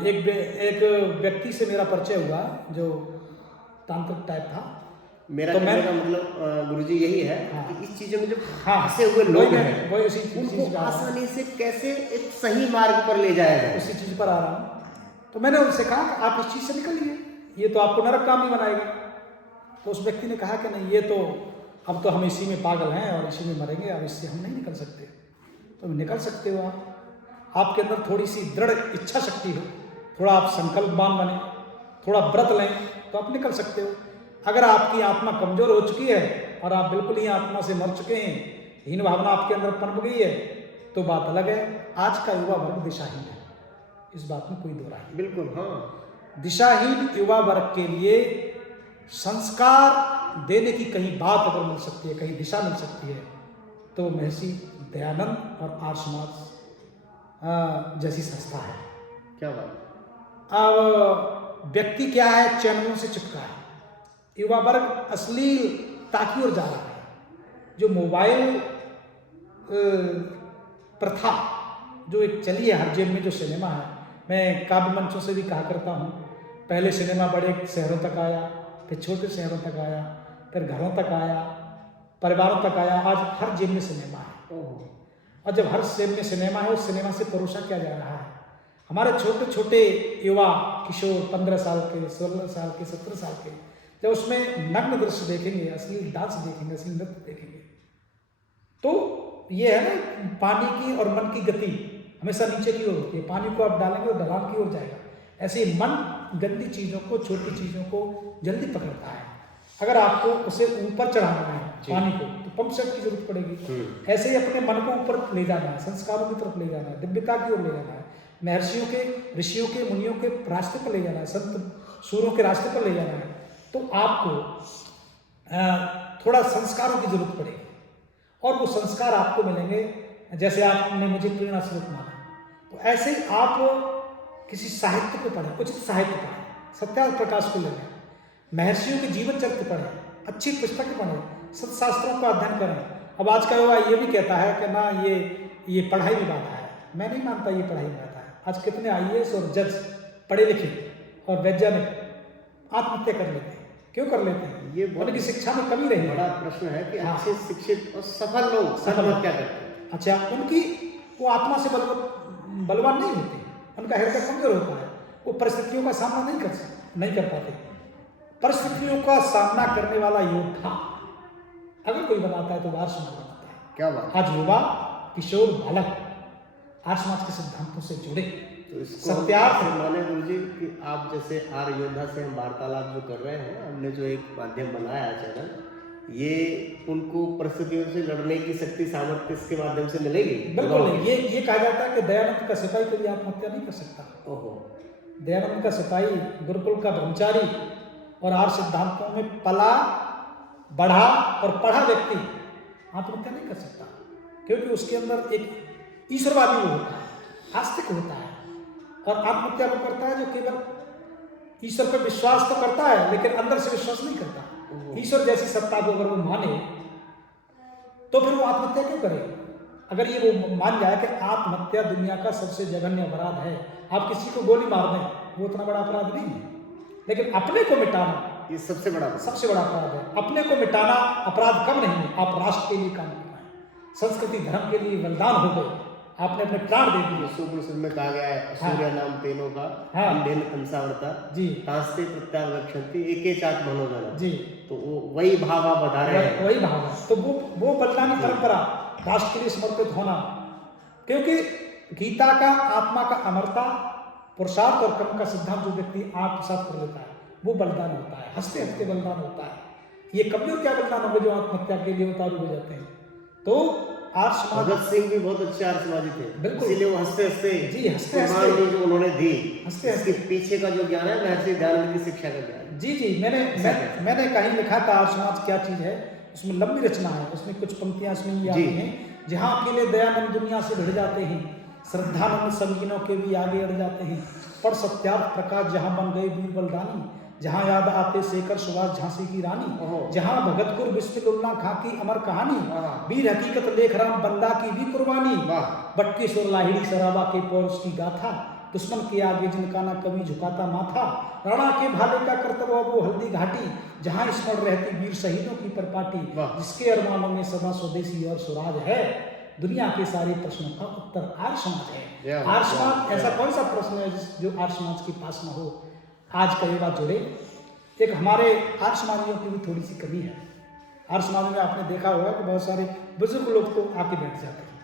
एक व्यक्ति से मेरा परिचय हुआ जो तांत्रिक टाइप था। मेरा तो कहने का मतलब गुरुजी यही है हाँ, कि इस चीजों में जो हाँ, फंसे हुए लोग हैं वो इसी चीज उनको पे आ रहा हूं। आसानी से कैसे एक सही मार्ग पर ले जाया जाए। उसी चीज पर आ रहा हूँ। तो मैंने उनसे कहा कि आप इस चीज से निकलिए, ये तो आपको नरक काम ही बनाएगा। तो उस व्यक्ति ने कहा कि नहीं, ये तो अब तो हम इसी में पागल हैं और इसी में मरेंगे, अब इससे हम नहीं निकल सकते। तो निकल सकते हो आपके अंदर थोड़ी सी दृढ़ इच्छा शक्ति हो, थोड़ा आप संकल्पवान बने, थोड़ा व्रत लें तो आप निकल सकते हो। अगर आपकी आत्मा कमजोर हो चुकी है और आप बिल्कुल ही आत्मा से मर चुके हैं, हीन भावना आपके अंदर पनप गई है, तो बात अलग है। आज का युवा वर्ग दिशाहीन है, इस बात में कोई दो राय नहीं। बिल्कुल, हाँ। दिशाहीन युवा वर्ग के लिए संस्कार देने की कहीं बात अगर मिल सकती है, कहीं दिशा मिल सकती है, तो महर्षि दयानंद और आर्य समाज जैसी संस्था है। क्या बात। अब व्यक्ति क्या है, चैनलों से चिपका है। युवा वर्ग अश्लीलता की ओर जा रहा है। जो मोबाइल प्रथा जो एक चली है हर जेब में, जो सिनेमा है, मैं काव्य मंचों से भी कहा करता हूँ, पहले सिनेमा बड़े शहरों तक आया, फिर छोटे शहरों तक आया, फिर घरों तक आया, परिवारों तक आया, आज हर जेब में सिनेमा है। और जब हर जेब में सिनेमा है, उस सिनेमा से परोसा क्या जा रहा है। हमारे छोटे छोटे युवा किशोर 15 साल के, 16 साल के, 17 साल के, जब उसमें नग्न दृश्य देखेंगे, असली डांस देखेंगे, असली नृत्य देखेंगे, तो ये है ना, पानी की और मन की गति हमेशा नीचे की ओर होती है। पानी को आप डालेंगे तो ढलान की ओर जाएगा। ऐसे ही मन गंदी चीज़ों को, छोटी चीज़ों को जल्दी पकड़ता है। अगर आपको उसे ऊपर चढ़ाना है पानी को, तो पंप सेट की जरूरत पड़ेगी। ऐसे ही अपने मन को ऊपर ले जाना है, संस्कारों की तरफ ले जाना है, दिव्यता की ओर ले जाना है, महर्षियों के, ऋषियों के, मुनियों के रास्ते पर ले जाना है, संत सूरों के रास्ते पर ले जाना है, तो आपको थोड़ा संस्कारों की जरूरत पड़ेगी। और वो संस्कार आपको मिलेंगे जैसे आपने मुझे प्रेरणा स्रोत माना, तो ऐसे ही आप किसी साहित्य को पढ़ें, उचित साहित्य पढ़ें, सत्यार्थ प्रकाश को लें, महर्षियों के जीवन चरित्र पढ़ें, अच्छी पुस्तकें पढ़ें, सत्शास्त्रों का अध्ययन करें। अब आज का युवा ये भी कहता है कि ना ये पढ़ाई में बाधा है। मैं नहीं मानता ये पढ़ाई में बाधा है। आज कितने IAS और जज पढ़े लिखे और वैज्ञानिक आत्महत्या कर लेते हैं। क्यों कर लेते हैं? ये उनकी शिक्षा में कमी रही है। बड़ा प्रश्न है कि हाँ। अच्छे शिक्षित और सफल लोग आत्महत्या करते हैं। अच्छा, उनकी वो आत्मा से बलवान नहीं होते, उनका हृदय कमजोर होता है, वो परिस्थितियों का सामना नहीं कर पाते। परिस्थितियों का सामना करने वाला योद्धा अगर कोई बनाता है तो आर्य समाज बनाता है। क्या बात। आज युवा, किशोर, बालक आर्य समाज के सिद्धांतों से जुड़े, तो इसको सत्यार्थ माने गुरुजी कि आप जैसे आर्य योद्धा से हम वार्तालाप जो कर रहे हैं, हमने जो एक माध्यम बनाया है चैनल, ये उनको परिस्थितियों से लड़ने की शक्ति, सामर्थ्य इसके माध्यम से मिलेगी? बिल्कुल नहीं। ये कहा जाता है कि दयानंद का सिपाही कभी आत्महत्या नहीं कर सकता। ओहो। दयानंद का सिपाही, गुरुकुल का ब्रह्मचारी और आर्य सिद्धांतों में पला बढ़ा और पढ़ा व्यक्ति आत्महत्या नहीं कर सकता, क्योंकि उसके अंदर एक ईश्वरवादी वो होता है, आस्तिक होता है, और आत्महत्या वो करता है जो केवल ईश्वर पर विश्वास तो करता है लेकिन अंदर से विश्वास नहीं करता। ईश्वर जैसी सत्ता को अगर वो माने तो फिर वो आत्महत्या क्यों करे? अगर ये वो मान जाए कि आत्महत्या दुनिया का सबसे जघन्य अपराध है, आप किसी को गोली मार दें वो उतना बड़ा अपराध नहीं है, लेकिन अपने को मिटाना ये सबसे बड़ा अपराध है। अपने को मिटाना अपराध कम नहीं है। आप राष्ट्र के लिए काम कर रहे हैं, संस्कृति धर्म के लिए बलिदान हो गए, आपने अपने प्राण दे दिए। सूत्र में कहा गया है सूर्य नाम तेनो का अंधेन कंसावृता जी तास्ते प्रत्यागच्छन्ति एके चात मनोजन जी, तो वो वही भाव आप बता रहे हैं। वही भाव है। तो वो बलिदानी परंपरा, राष्ट्र के लिए समर्पित होना, क्योंकि गीता का आत्मा का अमरता, पुरुषार्थ और कर्म का सिद्धांत जो व्यक्ति आत्मसात कर लेता है वो बलिदान होता है, हंसते हंसते बलिदान होता है। ये कभी क्या बलिदान होंगे जो आत्महत्या के लिए उतारू हो जाते हैं। तो आर्य समाज, भगत सिंह भी बहुत अच्छे आर्यसमाजी थे, बिल्कुल, इसीलिए वो हंसते हंसते जी हंसते हंसते जो उन्होंने दी, हंसते इसके पीछे का जो ज्ञान है महर्षि दयानंद की शिक्षा का ज्ञान। जी जी, मैंने कहीं लिखा था आर्य समाज क्या चीज है, उसमें लंबी रचना है, उसमें कुछ पंक्तियां इसमें ये आती हैं। जहाँ अकेले दयानंद दुनिया से भिड़ जाते हैं, श्रद्धानंद संगीनों के भी आगे अड़ जाते हैं, पर सत्यार्थ प्रकाश जहाँ बन गए वीर बलदानी, जहाँ याद आते शेखर सुभाष झांसी की रानी, जहाँ भगतपुर बिस्मिल्लाह खां की अमर कहानी, वीर हकीकत लेख राम बंदा की भी कुर्बानी, बटकेश्वर लाहिड़ी सराबा के पौरुष की गाथा, दुश्मन के आगे जिनका ना कभी झुकाता माथा, राणा के भाले का कर्तव्य वो हल्दी घाटी, जहाँ स्मरण रहती वीर शहीदों की परपाटी, जिसके अरमानों में सदा स्वदेशी और स्वराज है, दुनिया के सारे प्रश्नों का उत्तर आर्य समाज है। आर्य समाज ऐसा कौन सा प्रश्न है जो आर्य समाज के पास न हो? आज का युवा जुड़े। एक हमारे आर्य समाजियों की भी थोड़ी सी कमी है। आर्य समाज में आपने देखा होगा कि बहुत सारे बुजुर्ग लोग तो आके बैठ जाते हैं,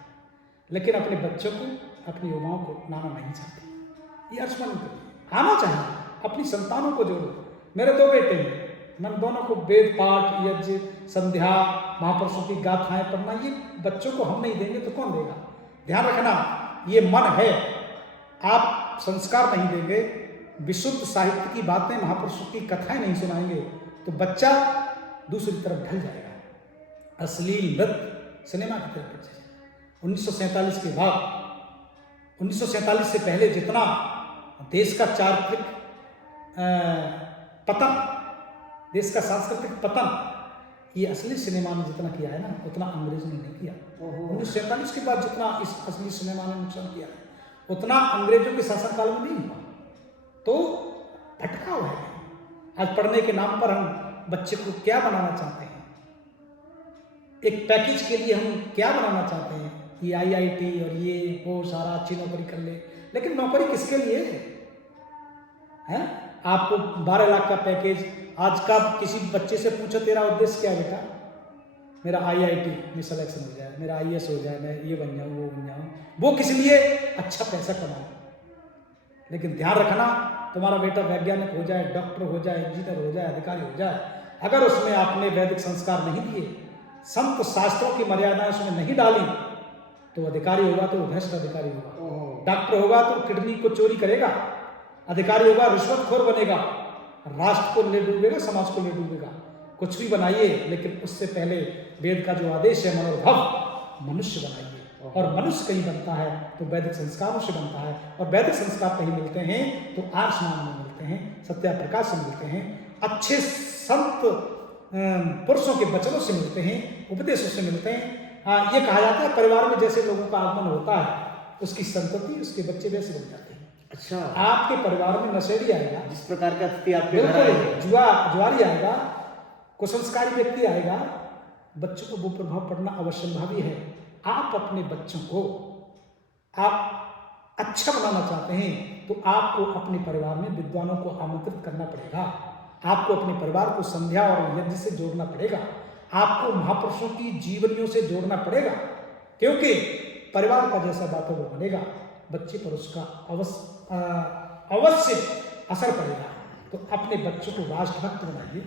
लेकिन अपने बच्चों को, अपने युवाओं को लाना नहीं चाहते। ये आर्य समाज में आना चाहिए, अपनी संतानों को जोड़ो। मेरे दो बेटे हैं, मैं दोनों को वेद पाठ, यज्ञ, संध्या, महापुरुषों की गाथाएं पढ़ना, ये बच्चों को हम नहीं देंगे तो कौन देगा? ध्यान रखना, ये मन है, आप संस्कार नहीं देंगे, विशुद्ध साहित्य की बातें, महापुरुषों की कथाएं नहीं सुनाएंगे तो बच्चा दूसरी तरफ ढल जाएगा, अश्लील नृत्य सिनेमा की तरफ बढ़ जाएगा। 1947 के बाद, 1947 से पहले जितना देश का चारित्रिक पतन, देश का सांस्कृतिक पतन ये असली सिनेमा ने जितना किया है ना, उतना अंग्रेज ने नहीं किया। 1947 के बाद जितना इस असली सिनेमा ने नुकसान किया है, उतना अंग्रेजों के शासनकाल में नहीं हुआ। तो भटकाव है। आज पढ़ने के नाम पर हम बच्चे को क्या बनाना चाहते हैं, एक पैकेज के लिए हम क्या बनाना चाहते हैं, ये IIT और ये वो सारा अच्छी नौकरी कर ले, लेकिन नौकरी किसके लिए है? आपको 12 लाख का पैकेज, आज का किसी बच्चे से पूछो तेरा उद्देश्य क्या है बेटा? मेरा IIT में सिलेक्शन हो जाए, मेरा IAS हो जाए, मैं ये बन जाऊँ, वो बन जाऊँ, वो किस लिए? अच्छा पैसा कमाऊँ। लेकिन ध्यान रखना, तुम्हारा बेटा वैज्ञानिक हो जाए, डॉक्टर हो जाए, इंजीनियर हो जाए, अधिकारी हो जाए, अगर उसमें आपने वैदिक संस्कार नहीं दिए, संत शास्त्रों की मर्यादाएं उसमें नहीं डाली, तो अधिकारी होगा तो भ्रष्ट अधिकारी होगा, डॉक्टर होगा तो किडनी को चोरी करेगा, अधिकारी होगा रिश्वतखोर बनेगा, राष्ट्र को ले डूबेगा, समाज को ले डूबेगा। कुछ भी बनाइए, लेकिन उससे पहले वेद का जो आदेश है, मनोभव, मनुष्य बनाइए। और मनुष्य कहीं बनता है तो वैदिक संस्कारों से बनता है, और वैदिक संस्कार कहीं मिलते हैं तो आर्य समाज में मिलते हैं, सत्याप्रकाश से मिलते हैं, अच्छे संत पुरुषों के वचनों से मिलते हैं, उपदेशों से मिलते हैं। ये कहा जाता है परिवार में जैसे लोगों का आगमन होता है, उसकी संतति, उसके बच्चे वैसे बन जाते हैं। अच्छा, आपके परिवार में नशेड़ी आएगा, जिस प्रकार का अतिथि आपके घर आएगा, जुआरी आएगा, कुसंस्कारी व्यक्ति आएगा, बच्चों को वो प्रभाव पड़ना अवश्यंभावी है। आप अपने बच्चों को आप अच्छा बनाना चाहते हैं तो आपको अपने परिवार में विद्वानों को आमंत्रित करना पड़ेगा, आपको अपने परिवार को संध्या और यज्ञ से जोड़ना पड़ेगा, आपको महापुरुषों की जीवनियों से जोड़ना पड़ेगा, क्योंकि परिवार का जैसा वातावरण बनेगा बच्चे पर उसका अवश्य असर पड़ेगा। तो अपने बच्चों को राष्ट्रभक्त बनाइए,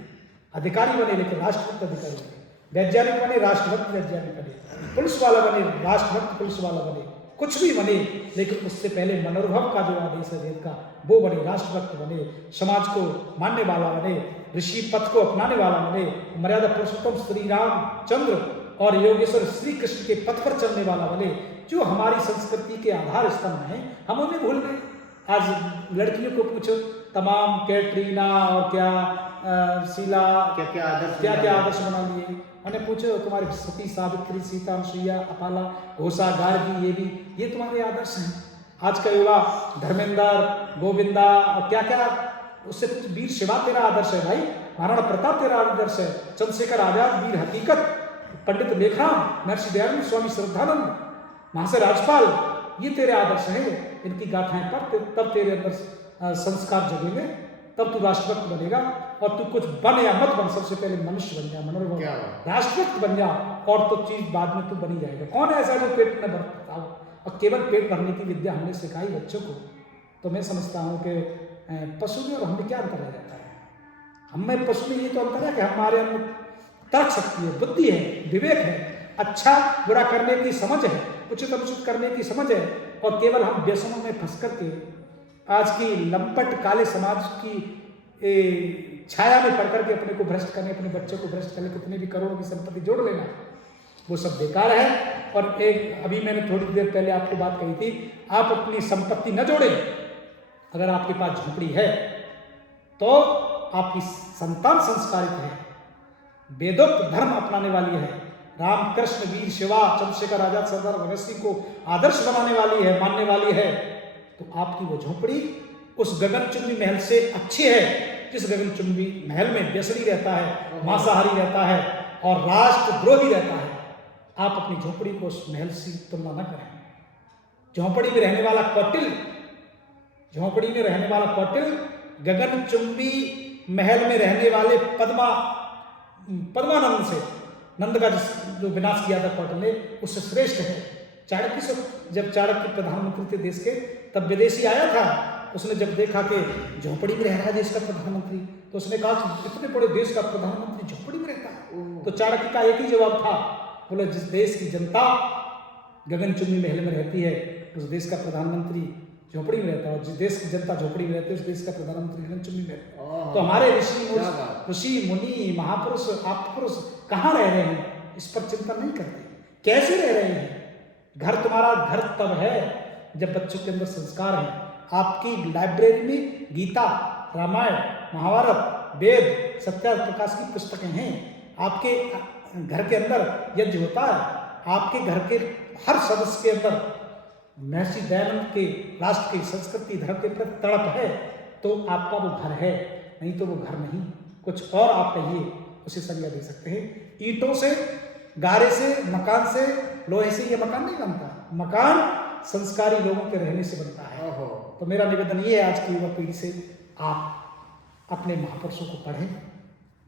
अधिकारी बने लेकिन राष्ट्रभक्त अधिकारी बने, वैज्ञानिक बने राष्ट्रभक्त वैज्ञानिक बने, पुलिस वाला बने राष्ट्रभक्त पुलिस वाला बने, कुछ भी बने, लेकिन उससे पहले मनोभव का जो आदेश है वेद का, वो बने, राष्ट्रभक्त बने, समाज को मानने वाला बने, ऋषि पथ को अपनाने वाला बने, मर्यादा पुरुषोत्तम श्री रामचंद्र और योगेश्वर श्री कृष्ण के पथ पर चलने वाला बने। जो हमारी संस्कृति के आधार स्तंभ हैं हम उन्हें भूल गए। आज लड़कियों को पूछो, तमाम कैटरीना और क्या शीला क्या क्या आदर्श बना लिए। मैंने पूछो तुम्हारी सती सावित्री, सीता, अनुसुईया, अपाला, घोषा, गार्गी, ये तुम्हारे आदर्श हैं। आज का युवा धर्मेंद्र, गोविंदा और क्या क्या, उससे कुछ वीर शिवा तेरा आदर्श है भाई, महाराणा प्रताप तेरा आदर्श है, चंद्रशेखर आजाद वीर हकीकत, पंडित लेखराम, महर्षि दयानंद, स्वामी श्रद्धानंद, महाशय राजपाल, ये तेरे आदर्श हैं। इनकी गाथाएं पढ़, तब तेरे अंदर संस्कार जगेंगे, तब तू राष्ट्रभक्त बनेगा। और तू कुछ बन या मत बन, सबसे पहले मनुष्य बन जा, मनोरम राष्ट्रभक्त बन जा, और तो चीज बाद में तू बनी जाएगा। कौन है ऐसा जो पेट न भरता हो? और केवल पेट भरने की विद्या हमने सिखाई बच्चों को। तो मैं समझता हूँ कि पशु में और हमें क्या अंतर रह जाता है? हमें पशु में ये तो अंतर है कि हमारे अंदर तर्क शक्ति है, बुद्धि है, विवेक है, अच्छा बुरा करने की समझ है, उचित अनुचित करने की समझ है। और केवल हम व्यसनों में फंस करके आज की लंपट काले समाज की छाया में पड़ करके अपने को भ्रष्ट करने, अपने बच्चों को भ्रष्ट करने, कितने भी करोड़ों की संपत्ति जोड़ लेना, वो सब बेकार है। और एक अभी मैंने थोड़ी देर पहले आपको बात कही थी, आप अपनी संपत्ति न जोड़ें। अगर आपके पास झोपड़ी है तो आपकी संतान संस्कारित है, वेदोक्त धर्म अपनाने वाली है, रामकृष्ण, वीर शिवा, चंद्रशेखर आजाद, सरदार भगत सिंह को आदर्श बनाने वाली है, मानने वाली है, तो आपकी वो झोपड़ी उस गगनचुंबी महल से अच्छी है जिस गगनचुंबी महल में व्यसनी रहता है, मांसाहारी रहता है और राष्ट्रद्रोही रहता है। आप अपनी झोपड़ी को उस महल से तुलना न करें। झोपड़ी में रहने वाला कौटिल्य गगनचुंबी महल में रहने वाले पद्मानंद से, नंद का जो विनाश किया था कौटिल्य ने, उससे श्रेष्ठ है। चाणक्य से, जब चाणक्य प्रधानमंत्री थे देश के, तब विदेशी आया था, उसने जब देखा कि झोपड़ी में रह रहा है देश का प्रधानमंत्री, तो उसने कहा इतने बड़े देश का प्रधानमंत्री झोपड़ी में रहता है। तो चाणक्य का एक ही जवाब था, बोले जिस देश की जनता गगनचुंबी महल में रहती है उस देश का प्रधानमंत्री झोपड़ी में रहता है, और जिस देश की जनता झोपड़ी में रहती है उस देश का प्रधानमंत्री गगनचुंबी में रहता है। तो हमारे ऋषि मुनि महापुरुष आपपुरुष कहाँ रह रहे हैं, इस पर चिंता नहीं करते। कैसे रह रहे हैं? घर तुम्हारा घर तब है जब बच्चों के अंदर संस्कार है। आपकी लाइब्रेरी में गीता, रामायण, महाभारत, वेद, सत्यार्थ प्रकाश की पुस्तकें हैं। आपके घर के अंदर यज्ञ होता है, आपके घर के हर सदस्य के अंदर महर्षि दयानंद के राष्ट्र की संस्कृति धर्म के प्रति तड़प है, तो आपका वो घर है, नहीं तो वो घर नहीं। कुछ और आप कहिए, उसे संज्ञा दे सकते हैं। ईंटों से, गारे से, मकान से, लोहे से ये मकान नहीं बनता। मकान संस्कारी लोगों के रहने से बनता है। तो मेरा निवेदन ये है आज की युवा पीढ़ी से, आप अपने महापुरुषों को पढ़ें,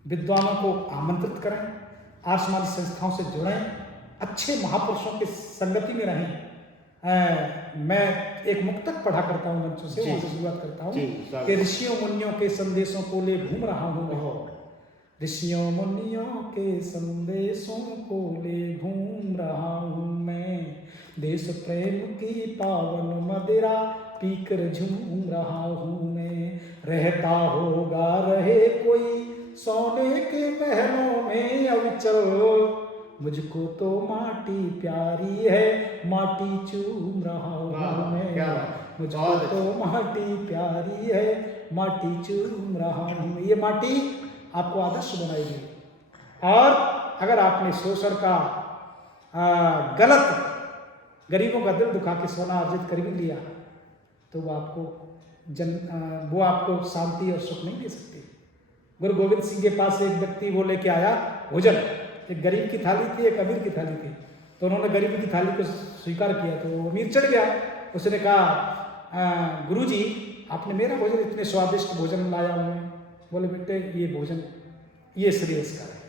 विद्वानों को आमंत्रित करें, आर्षवादी संस्थाओं से जुड़ें, अच्छे महापुरुषों की संगति में रहें। मैं एक मुक्तक पढ़ा करता हूँ मंचों से, वहाँ से शुरुआत करता हूँ कि ऋषियों मुनियों के संदेशों को ले घूम रहा हूँ मैं, ऋषियों मुनियों के संदेशों को ले घूम रहा हूँ मैं, देश प्रेम की पावन मदिरा पीकर झूम रहा हूँ मैं, रहता होगा रहे कोई सोने के महलों में अविचल, मुझको तो माटी प्यारी है, माटी चूम रहा हूँ मैं, मुझको तो माटी प्यारी है, माटी चूम रहा हूँ। ये माटी आपको आदर्श बनाएगी। और अगर आपने शोषण का गलत गरीबों का दिल दुखा के सोना अर्जित कर भी लिया, तो वो आपको शांति और सुख नहीं दे सकती। गुरु गोविंद सिंह के पास एक व्यक्ति वो लेके आया भोजन, एक गरीब की थाली थी, एक अमीर की थाली थी। तो उन्होंने गरीब की थाली को स्वीकार किया, तो वो अमीर चढ़ गया। उसने कहा, गुरुजी आपने मेरा भोजन, इतने स्वादिष्ट भोजन लाया हूँ मैं। बोले बेटे ये भोजन ये श्रेयस्कर है,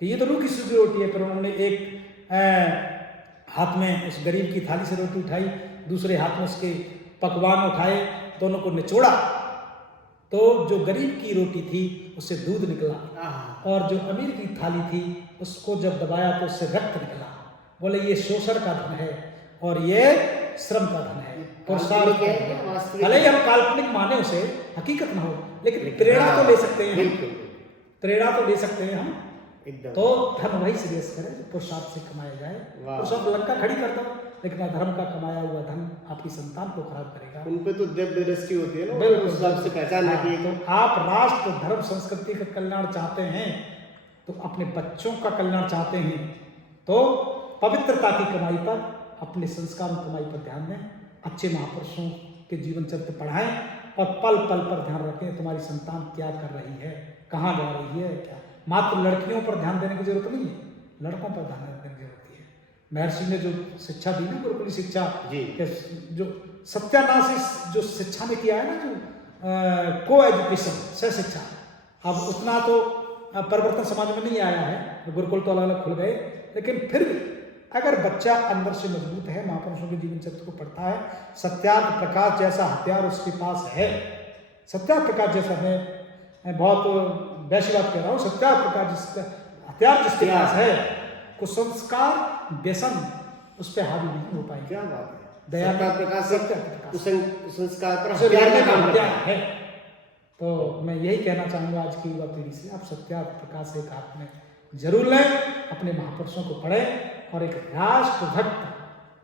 कि ये तो रूखी सूखी रोटी है। पर उन्होंने एक हाथ में उस गरीब की थाली से रोटी उठाई, दूसरे हाथ में उसके पकवान उठाए, दोनों को निचोड़ा, तो जो गरीब की रोटी थी उससे दूध निकला, और जो अमीर की थाली थी उसको जब दबाया तो उससे रक्त निकला। बोले ये शोषण का धन है और ये श्रम का धन है। भले ही हम काल्पनिक माने उसे, हकीकत ना हो, लेकिन प्रेरणा तो ले सकते हैं। प्रेरणा तो ले सकते हैं हम एकदम। तो धर्म वही श्रेयस करे जो पुरुषार्थ से कमाया जाए। वाह। पुरुषार्थ लंका खड़ी कर दो, लेकिन अधर्म का कमाया हुआ धन आपकी संतान को खराब करेगा। उन पे तो दिव्य दृष्टि होती है ना, बिल्कुल, उस हिसाब से पहचान है कि तो आप राष्ट्र धर्म संस्कृति का कल्याण चाहते हैं, तो अपने बच्चों का कल्याण चाहते हैं, तो पवित्रता की कमाई पर, अपने संस्कारों की कमाई पर ध्यान दें। अच्छे महापुरुषों के जीवन चरित्र पढ़ाएं और पल पल पर ध्यान रखें तुम्हारी संतान क्या कर रही है, कहाँ जा रही है, क्या। मात्र लड़कियों पर ध्यान देने की जरूरत नहीं है, लड़कों पर ध्यान देने की जरूरत है। महर्षि ने जो शिक्षा दी ना, गुरुकुल शिक्षा जी। के जो सत्यानाश जो शिक्षा में किया है ना, जो को एजुकेशन से शिक्षा, अब उतना तो परिवर्तन समाज में नहीं आया है, गुरुकुल तो अलग अलग खुल गए, लेकिन फिर भी अगर बच्चा अंदर से मजबूत है, महापुरुषों के जीवन चरित्र को पढ़ता है, सत्यार्थ प्रकाश जैसा हथियार उसके पास है, सत्यार्थ प्रकाश जैसा, मैं बहुत वैसी बात कह रहा हूँ, सत्यार्थ प्रकाश जिसका हथियार जिसके पास है, कुसंस्कार व्यसन उस पर हावी नहीं हो पाएंगे। क्या बात है, दया सत्या प्रकाश से कुसंस्कार पर उसे हथियार लड़ने का का काम करता हथियार है। तो मैं यही कहना चाहूँगा आज की युवा पीढ़ी से, आप सत्यार्थ प्रकाश एक हाथ में जरूर लें, अपने महापुरुषों को पढ़ें और एक राष्ट्र भक्त,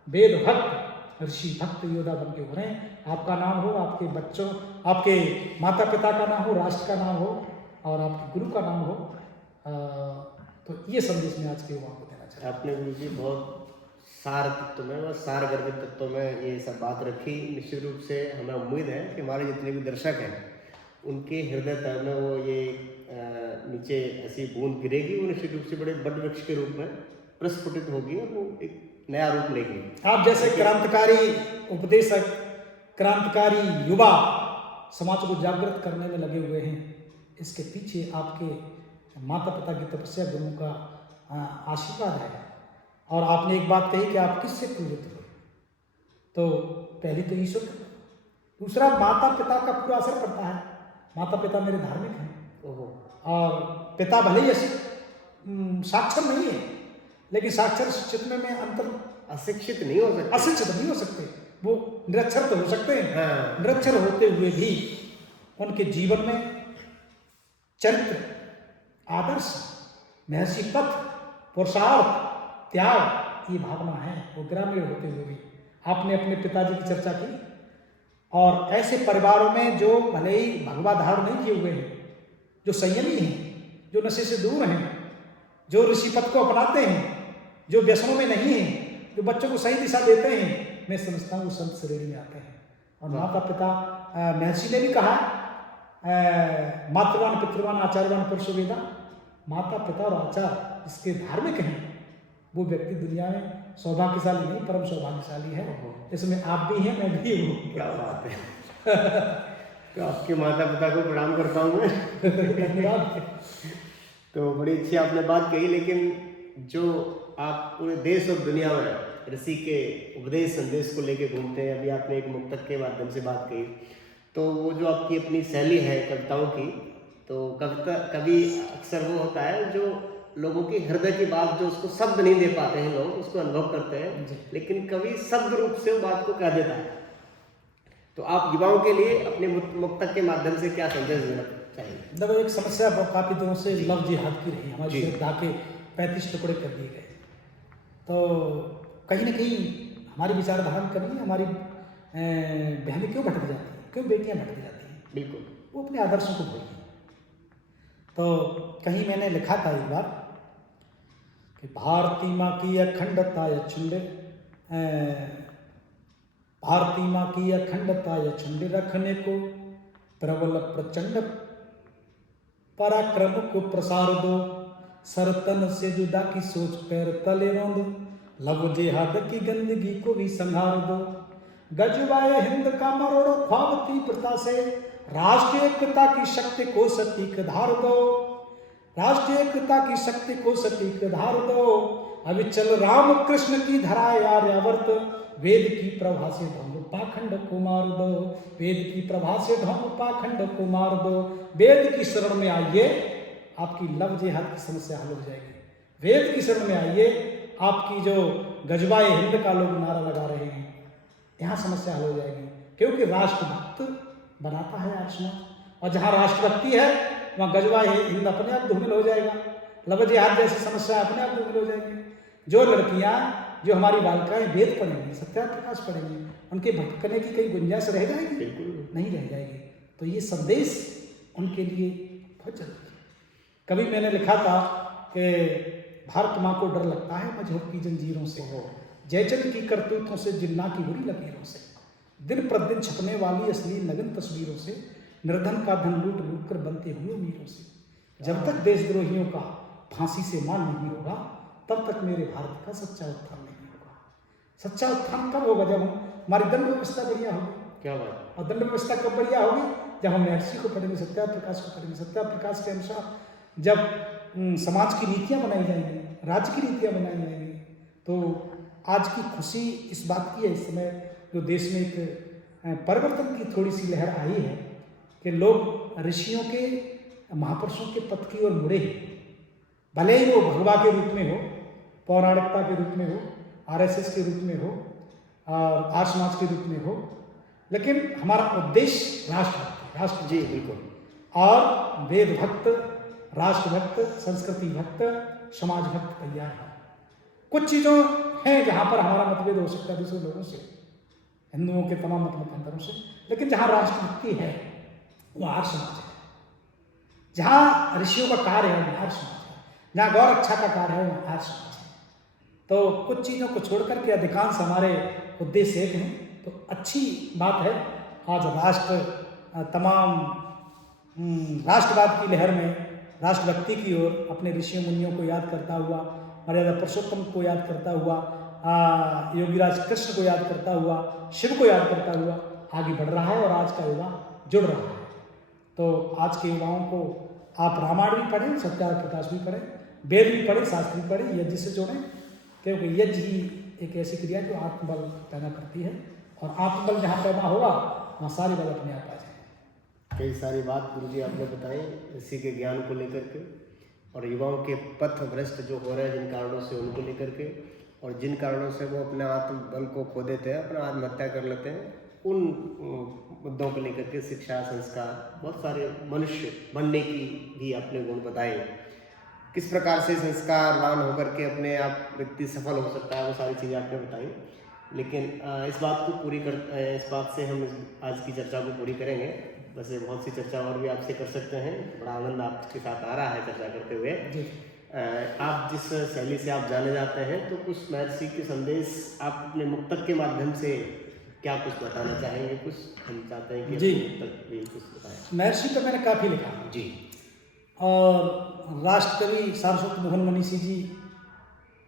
वेद भक्त, ऋषि भक्त योद्धा बन के उभरें। आपका नाम हो, आपके बच्चों, आपके माता पिता का नाम हो, राष्ट्र का नाम हो और आपके गुरु का नाम हो। तो ये संदेश मैं आज के युवाओं को देना चाहता हूँ। आपने गुरु जी बहुत सार तत्व में और सार गर्भित तत्व में ये सब बात रखी। निश्चित रूप से हमें उम्मीद है कि हमारे जितने भी दर्शक हैं उनके हृदय तल में वो ये नीचे ऐसी बूंद गिरेगी, वो निश्चित रूप से बड़े बट वृक्ष के रूप में प्रस्फुटित होगी और वो एक नया रूप लेगी। आप जैसे क्रांतिकारी उपदेशक, क्रांतिकारी युवा समाज को जागृत करने में लगे हुए हैं, इसके पीछे आपके माता पिता की तपस्या, गुरुओं का आशीर्वाद है। और आपने एक बात कही कि आप किससे प्रेरित हुए, तो पहली तो ईश्वर, दूसरा माता पिता का पूरा असर पड़ता है। माता पिता मेरे धार्मिक हैं और पिता भले ही साक्षर नहीं है, लेकिन साक्षर शिक्षित में अंतर, अशिक्षित नहीं हो सकते, अशिक्षित नहीं हो सकते, वो निरक्षर तो हो सकते हैं। हाँ। निरक्षर होते हुए भी उनके जीवन में चरित्र, आदर्श, महर्षि पथ, पुरुषार्थ, त्याग, ये भावना है। वो ग्रामीण होते हुए भी आपने अपने पिताजी की चर्चा की, और ऐसे परिवारों में जो भले ही भगवा धारण नहीं किए हुए हैं, जो संयमी हैं, जो नशे से दूर हैं, जो ऋषि पथ को अपनाते हैं, जो व्यसनों में नहीं हैं, जो बच्चों को सही दिशा देते हैं, मैं समझता हूँ वो संत श्रेणी में आते हैं। और माता पिता, महर्षि ने भी कहा, मातृवान पितृवान आचार्यवान पुरुष वेदा, माता पिता और आचार्य इसके धार्मिक हैं, वो व्यक्ति दुनिया में सौभाग्यशाली नहीं, परम सौभाग्यशाली है। इसमें आप भी हैं, मैं भी हूँ। क्या बात है। तो आपके माता पिता को प्रणाम करता हूँ मैं। धन्यवाद। तो बड़ी अच्छी आपने बात कही, लेकिन जो आप पूरे देश और दुनिया में ऋषि के उपदेश संदेश को लेके घूमते हैं, अभी आपने एक मुक्तक के माध्यम से बात कही, तो वो जो आपकी अपनी शैली है कविताओं की, तो कविता कभी अक्सर वो होता है जो लोगों के हृदय की बात, जो उसको शब्द नहीं दे पाते हैं, लोग उसको अनुभव करते हैं, लेकिन कवि शब्द रूप से वो बात को कह देता है। तो आप युवाओं के लिए अपने मुक्तक के माध्यम से क्या संदेश देना चाहिए? देखो, एक समस्या काफी दिनों से लव जिहाद की रही, हमारी श्रद्धा के 35 टुकड़े कर दिए गए, तो कहीं ना कहीं हमारी विचारधारा में कमी, हमारी बहनें क्यों भटक जाती हैं, क्यों बेटियां भटक जाती हैं? बिल्कुल, वो अपने आदर्शों को भूल गई। तो कहीं मैंने लिखा था एक बार कि भारती माँ की अखंडता अछूंड, भारती माँ की अखंडता अछूंड रखने को प्रबल प्रचंड पराक्रम को प्रसार दो, सरतन से जुदा की सोच पैर तले रोंदो, लव जिहाद की गंदगी को भी संहार दो, गजवाए हिंद का मरोड़ो ख्वाब तीव्रता से, राष्ट्रीय एकता की शक्ति को सटीक धार दो, राष्ट्रीय एकता की शक्ति को सटीक धार दो, अविचल राम कृष्ण की धराए आर्यावर्त, वेद की प्रभा से ढोंग पाखंड को मार दो, वेद की प्रभा से ढोंग पाखंड को मार दो, वेद की शरण में आइए, आपकी लव जिहाद की समस्या हल हो जाएगी। वेद की शरण में आइए, आपकी जो गजवाए हिंद का लोग नारा लगा रहे हैं, यहाँ समस्या हल हो जाएगी, क्योंकि राष्ट्रभक्त बनाता है आज समाज, और जहाँ राष्ट्रभक्ति है वहाँ गजवाए हिंद अपने आप धूमिल हो जाएगा। लव जिहाद जैसी समस्या अपने आप दूर हो जाएगी। जो लड़कियां, जो हमारी बालिकाएं वेद पढ़ेंगी, सत्यार्थ प्रकाश पढ़ेंगी, उनके भटकने की कई गुंजाइश रह जाएगी? बिल्कुल नहीं रह जाएगी। तो ये संदेश उनके लिए बहुत जरूरी है। कभी मैंने लिखा था कि भारत माँ को डर लगता है मजहब की जंजीरों से, जयचंद की करतूतों से, जिन्ना की बुरी लकीरों से, दिन प्रतिदिन छपने वाली असली नग्न तस्वीरों से, निर्धन का धन लूट लूट कर बनते हुए अमीरों से। जब तक देशद्रोहियों का फांसी से मान नहीं होगा, तब तक मेरे भारत का सच्चा उत्थान नहीं होगा। सच्चा उत्थान कब होगा? जब हमारी दंड व्यवस्था बढ़िया होगी। क्या बात। और दंड व्यवस्था कब बढ़िया होगी? जब हम महर्षि को पढ़ेंगे, सत्यार्थ प्रकाश को पढ़ेंगे। सत्यार्थ प्रकाश के अनुसार जब समाज की नीतियाँ बनाई जाएंगी, राज्य की नीतियाँ बनाई जाएंगी, तो आज की खुशी इस बात की है, इस समय जो देश में एक परिवर्तन की थोड़ी सी लहर आई है कि लोग ऋषियों के, महापुरुषों के पथ की ओर मुड़े हैं। भले ही वो भगवा के रूप में हो, पौराणिकता के रूप में हो, आरएसएस के रूप में हो, और आर्य समाज के रूप में हो, लेकिन हमारा उद्देश्य राष्ट्र जी बिल्कुल, और वेद भक्त, राष्ट्र भक्त, संस्कृति भक्त, समाज भक्त तैयार है। कुछ चीज़ों हैं जहाँ पर हमारा मतभेद हो सकता है दूसरे लोगों से, हिंदुओं के तमाम मत मतांतरों से, लेकिन जहाँ राष्ट्रभक्ति है वो आर्य समाज है। जहाँ ऋषियों का कार्य है वो आर्य समाज है। जहाँ गौ रक्षा का कार्य है वो आर्य समाज है। तो कुछ चीज़ों को छोड़ करके अधिकांश हमारे उद्देश्य एक हैं। तो अच्छी बात है आज राष्ट्र तमाम राष्ट्रवाद की लहर में राष्ट्रभक्ति की ओर अपने ऋषियों मुनियों को याद करता हुआ, मर्यादा पुरुषोत्तम को याद करता हुआ, योगीराज कृष्ण को याद करता हुआ, शिव को याद करता हुआ आगे बढ़ रहा है और आज का युवा जुड़ रहा है। तो आज के युवाओं को आप रामायण भी पढ़ें, सत्यार्थ प्रकाश भी पढ़ें, वेद भी पढ़ें, शास्त्र भी पढ़ें, यज्ञ से जोड़ें, क्योंकि यज्ञ ही एक ऐसी क्रिया जो आत्मबल पैदा करती है, और आत्मबल जहाँ पैदा होगा वहाँ सारी बल अपने आप आ जाए। कई सारी बात गुरुजी आपने बताई इसी के ज्ञान को लेकर के, और युवाओं के पथ भ्रष्ट जो हो रहे हैं जिन कारणों से, उनको लेकर के, और जिन कारणों से वो अपने आत्मबल को खो देते हैं, अपना आत्महत्या कर लेते हैं, उन मुद्दों को लेकर के शिक्षा, संस्कार, बहुत सारे मनुष्य बनने की भी आपने गुण बताए। किस प्रकार से संस्कारवान होकर के अपने आप व्यक्ति सफल हो सकता है, वो सारी चीज़ें आपने बताई। लेकिन इस बात को इस बात से हम आज की चर्चा को पूरी करेंगे। वैसे बहुत सी चर्चा और भी आपसे कर सकते हैं, बड़ा आनंद आपके साथ आ रहा है चर्चा करते हुए। आप जिस शैली से आप जाने जाते हैं, तो कुछ महर्षि के संदेश आप अपने मुक्तक के माध्यम से क्या कुछ बताना चाहेंगे? कुछ हम चाहते हैं कि जी मुक्तक भी कुछ बताएं। महर्षि पर मैंने काफ़ी लिखा जी, और राष्ट्रकवि सारस्वत मोहन मनीषी जी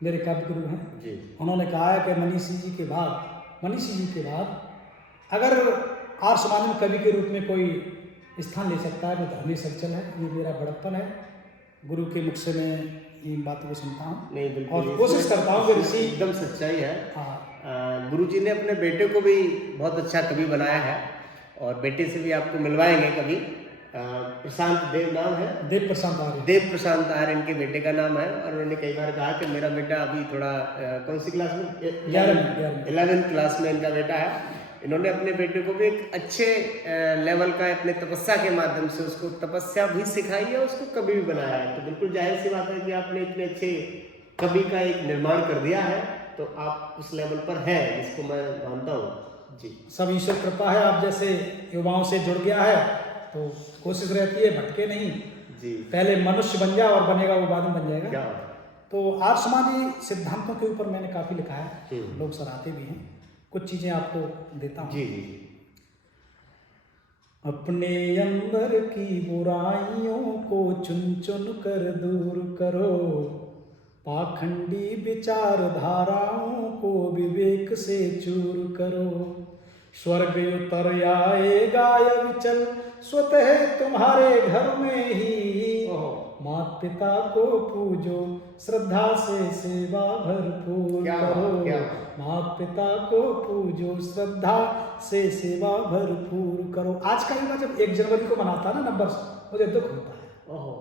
मेरे काव्य गुरु हैं जी। उन्होंने कहा है कि मनीषी जी के बाद अगर आर्य समाज में कवि के रूप में कोई स्थान ले सकता है तो धर्मेश अंचल है। ये मेरा बड़प्पन है, गुरु के मुख से मैं इन बातों को सुनता हूँ। नहीं बिल्कुल, और कोशिश करता हूँ कि ऋषि एकदम सच्चाई है। हाँ, गुरुजी ने अपने बेटे को भी बहुत अच्छा कवि बनाया है, और बेटे से भी आपको मिलवाएंगे कभी। प्रशांत देव नाम है, देव प्रशांत आर्य। देव प्रशांत आर्य इनके बेटे का नाम है। और उन्होंने कई बार कहा कि मेरा बेटा अभी थोड़ा कौन सी क्लास में, 11वीं क्लास में इनका बेटा है। इन्होंने अपने बेटे को भी एक अच्छे लेवल का अपने तपस्या के माध्यम से उसको तपस्या भी सिखाई है, उसको कवि भी बनाया है। तो बिल्कुल जाहिर सी बात है कि आपने इतने अच्छे कवि का एक निर्माण कर दिया है, तो आप उस लेवल पर हैं, जिसको मैं मानता हूँ। जी, सब ईश्वर कृपा है। आप जैसे युवाओं से जुड़ गया है तो कोशिश रहती है भटके नहीं जी। पहले मनुष्य बन जा, और बनेगा वो बाद में बन जाएगा। क्या? तो आर्य समाजी सिद्धांतों के ऊपर मैंने काफ़ी लिखा है, लोग सराहते भी हैं। कुछ चीज़ें आपको देता हूँ। जी जी। अपने अंदर की बुराइयों को चुन चुन कर दूर करो, पाखंडी विचारधाराओं को विवेक से चूर करो। स्वर्ग उतर आएगा विचल स्वतः तुम्हारे घर में ही, माता पिता को पूजो श्रद्धा से सेवा भरपूर करो। माता पिता को पूजो श्रद्धा से सेवा भरपूर करो। आज का युवा जब 1 जनवरी को मनाता है ना नववर्ष, मुझे दुख होता है। ओहो,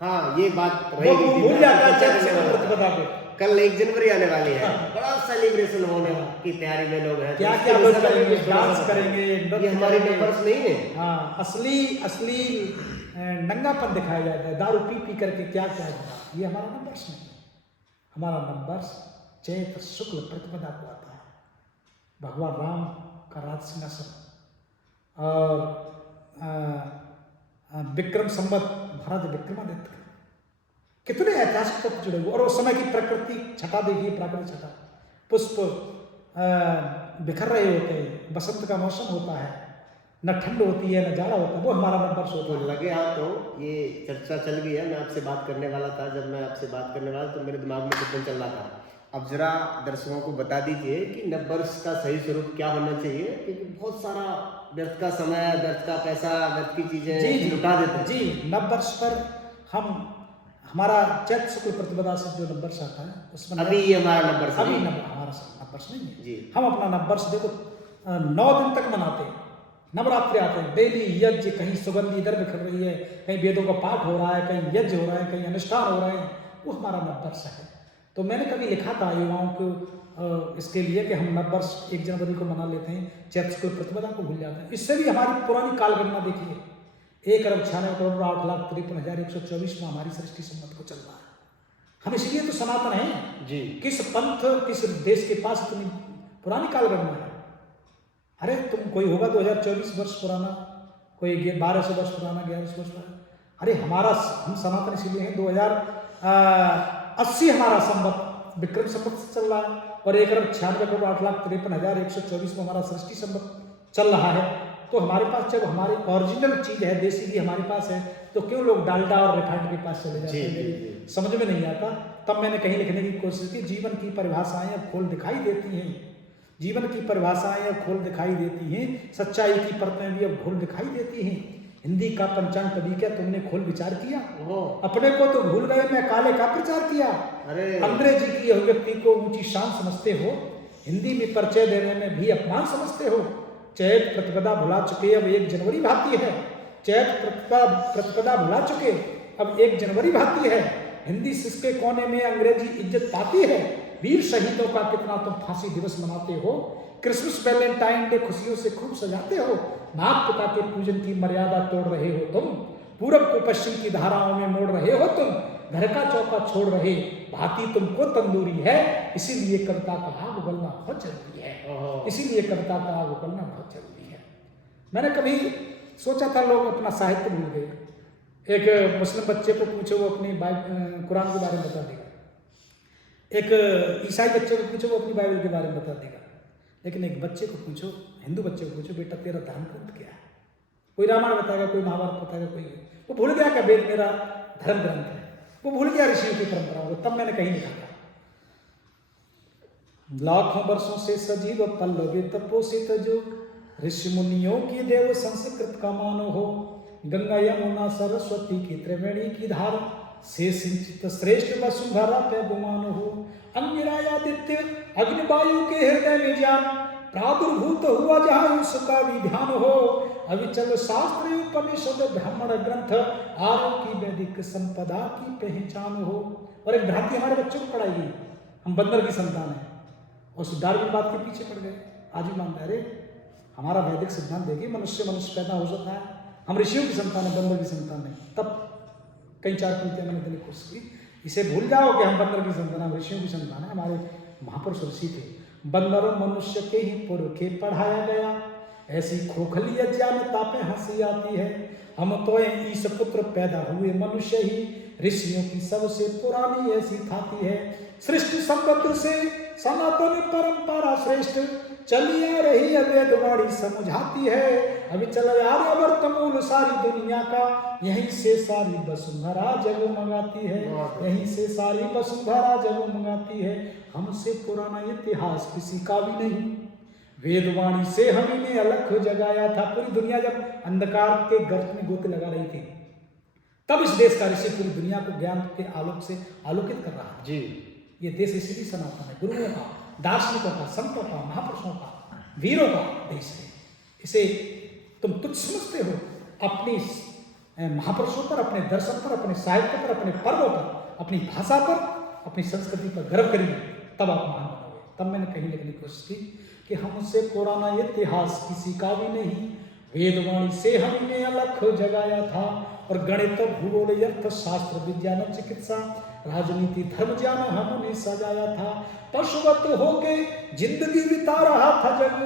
हाँ ये बात भूल जाता है। कल 1 जनवरी आने वाली है, बड़ा सेलिब्रेशन होने की तैयारी में लोग हैं। क्या क्या लोग करेंगे, डांस करेंगे, ये हमारे नववर्ष नहीं है। हाँ, असली नंगापन दिखाया जाता है, दारू पी पी करके क्या क्या होता है। ये हमारा नंबर्स नहीं है। हमारा नंबर्स चैत्र शुक्ल प्रतिपदा को आता है। भगवान राम का राज सिंहासन और विक्रम संवत महाराज विक्रमादित्य का कितने ऐतिहासिक तत्व जुड़े हुए। और उस समय की प्रकृति छटा देखिए, प्राकृतिक छटा, पुष्प बिखर रहे होते हैं, बसंत का मौसम होता है, न ठंड होती है न जाड़ा होता है, वो हमारा नंबर तो होता है। लगे हाँ, तो ये चर्चा चल गई है। मैं आपसे बात करने वाला था, जब मैं आपसे बात करने वाला तो मेरे दिमाग में कुछ चल रहा था। अब जरा दर्शकों को बता दीजिए कि नववर्ष का सही स्वरूप क्या होना चाहिए, क्योंकि बहुत सारा व्यर्थ का समय, व्यर्थ का पैसा, व्यर्थ की चीजें लुटा देते हैं। जी, नववर्ष पर हमारा चैत्र शुक्ल प्रतिपदा से जो नववर्ष आता है उसमें अभी ये हमारा नववर्ष अभी नहीं हमारा नववर्ष नहीं है जी। हम अपना नववर्ष देखो 9 दिन तक मनाते हैं। नवरात्रि आते हैं, डेली यज्ञ, कहीं सुगंधी इधर बिखर रही है, कहीं वेदों का पाठ हो रहा है, कहीं यज्ञ हो रहा है, कहीं अनुष्ठान हो रहे हैं, वो हमारा नववर्ष है। तो मैंने कभी लिखा था युवाओं को इसके लिए कि हम नववर्ष 1 जनवरी को मना लेते हैं, चैत्र शुक्ल प्रतिपदा को भूल जाते हैं। इससे भी हमारी पुरानी कालगणना देखिए, 1,96,58,53,124 में हमारी सृष्टि संवत को चल रहा है। हम इसलिए तो सनातन हैं जी। किस पंथ, किस देश के पास इतनी पुरानी कालगणना है। अरे तुम कोई होगा 2024 वर्ष पुराना, कोई 1200 वर्ष पुराना, 1100 वर्ष पुराना। अरे हम सनातन इसलिए हैं 2080 हमारा संवत विक्रम संवत से चल रहा है, और 1,96,58,53,124 में हमारा सृष्टि संवत चल रहा है। तो हमारे पास जब हमारी ओरिजिनल चीज है, देसी घी हमारे पास है, तो क्यों लोग डालडा और रिफाइंड के पास चले जाते हैं? मेरी समझ में नहीं आता। तब मैंने कहीं लिखने की कोशिश की, जीवन की परिभाषाएं अब खोल दिखाई देती हैं, जीवन की परिभाषाएं अब खोल दिखाई देती हैं, सच्चाई की परतें भी अब खोल दिखाई देती हैं। हिंदी का पंचांग कभी क्या तुमने खोल विचार किया? अपने को तो भूल गए, मैं काले का प्रचार किया। अरे अंग्रेजी की अभिव्यक्ति को ऊंची शान समझते हो, हिंदी में परिचय देने में भी अपमान समझते हो। चैत्र प्रतिपदा भुला चुके, अब 1 जनवरी भाती है। चैत्र प्रतिपदा भुला चुके, अब 1 जनवरी भाती है। हिंदी सिसके कोने में अंग्रेजी इज्जत पाती है। वीर शहीदों का कितना तुम फांसी दिवस मनाते हो, क्रिसमस वैलेंटाइन डे खुशियों से खूब सजाते हो। माता पिता के पूजन की मर्यादा तोड़ रहे हो तुम, पूरब को पश्चिम की धाराओं में मोड़ रहे हो तुम, घर का चौका छोड़ रहे, भाती तुमको तंदूरी है। इसीलिए कविता का आग उगलना बहुत जरूरी है, इसीलिए कविता का आग उगलना बहुत जरूरी है। मैंने कभी सोचा था लोग अपना साहित्य भूल गए। एक मुस्लिम बच्चे को पूछो वो अपनी कुरान के बारे में बता देगा, एक ईसाई बच्चे को पूछो वो अपनी बाइबल के बारे में बता देगा, लेकिन एक बच्चे को पूछो, हिंदू बच्चे को पूछो, बेटा तेरा धर्म ग्रंथ क्या है? कोई रामायण बताएगा, कोई महाभारत बताएगा, कोई वो भूल गया कि वेद मेरा धर्म ग्रंथ है, वो भूल गया ऋषियों की परंपराओं को। तब मैंने कहीं लिखा था, लाखों वर्षों से सजीव पल्लवित पोषित जो ऋषि मुनियों की देव संस्कृत का मानो हो, गंगा यमुना सरस्वती की त्रिवेणी की धार से सिंचित श्रेष्ठ वसुंधरा पे गुमान हो। अंगिरायादित्य अग्निवायु के हृदय में ज्ञान प्रादुर्भूत हुआ जहाँ उसका विधान हो। अविचल शास्त्र उपनिषद ब्राह्मण ग्रंथ आर्यों की वैदिक संपदा की पहचान हो। और एक भ्रांति हमारे बच्चों को पढ़ाई गई, हम बंदर की संतान है, और डार्विन बात के पीछे पड़ गए। आज भी मानते अरे हमारा वैदिक सिद्धांत देखिए, मनुष्य पैदा हो सकता है, हम ऋषियों की संतान है, बंदर की संतान नहीं। तब कई 4 पंक्तियां मैंने देने की कोशिश की, इसे भूल जाओ कि हम बंदर की संतान, हम ऋषियों की संतान है। हमारे महापुरुष ऋषि थे, बंदरों मनुष्य के ही पुरखे पढ़ाया गया, ऐसी खोखली अज्ञानता पे हंसी आती है। हम तो ईश पुत्र पैदा हुए मनुष्य ही, ऋषियों की सबसे पुरानी ऐसी थाती है। सृष्टि संबद्ध से सनातन परंपरा श्रेष्ठ, चलिए रही वेदवाणी समझाती है। अभी चल आर्यवर्त मूल सारी दुनिया का, यहीं से सारी वसुंधरा जगमगाती है, यहीं से सारी वसुंधरा जगमगाती है। हमसे पुराना इतिहास किसी का भी नहीं, वेदवाणी से हम इन्हें अलख जगाया था। पूरी दुनिया जब अंधकार के गर्त में गोते लगा रही थी, तब इस देश का ऋषि पूरी दुनिया को ज्ञान के आलोक से आलोकित कर रहा है। जी, ये देश इसलिए सनातन है, गुरुओं का, दार्शनिकों का, संतों का, महापुरुषों का, वीरों का देश है। इसे तुम तुच्छ समझते हो, अपनी महापुरुषों पर, अपने दर्शन पर, अपने साहित्य पर, अपने पर्वों पर, अपनी भाषा पर, अपनी संस्कृति पर गर्व करिए, तब आप महान बनोगे। तब मैंने कहीं लिखने की कोशिश की कि हमसे पुराना इतिहास किसी का भी नहीं, वेदवाणी से हमने अलख जगाया था। और गणित भूगोल अर्थशास्त्र विज्ञान चिकित्सा राजनीति धर्म ज्ञान हमने सजाया था। पशुवत होके जिंदगी बिता रहा था जग,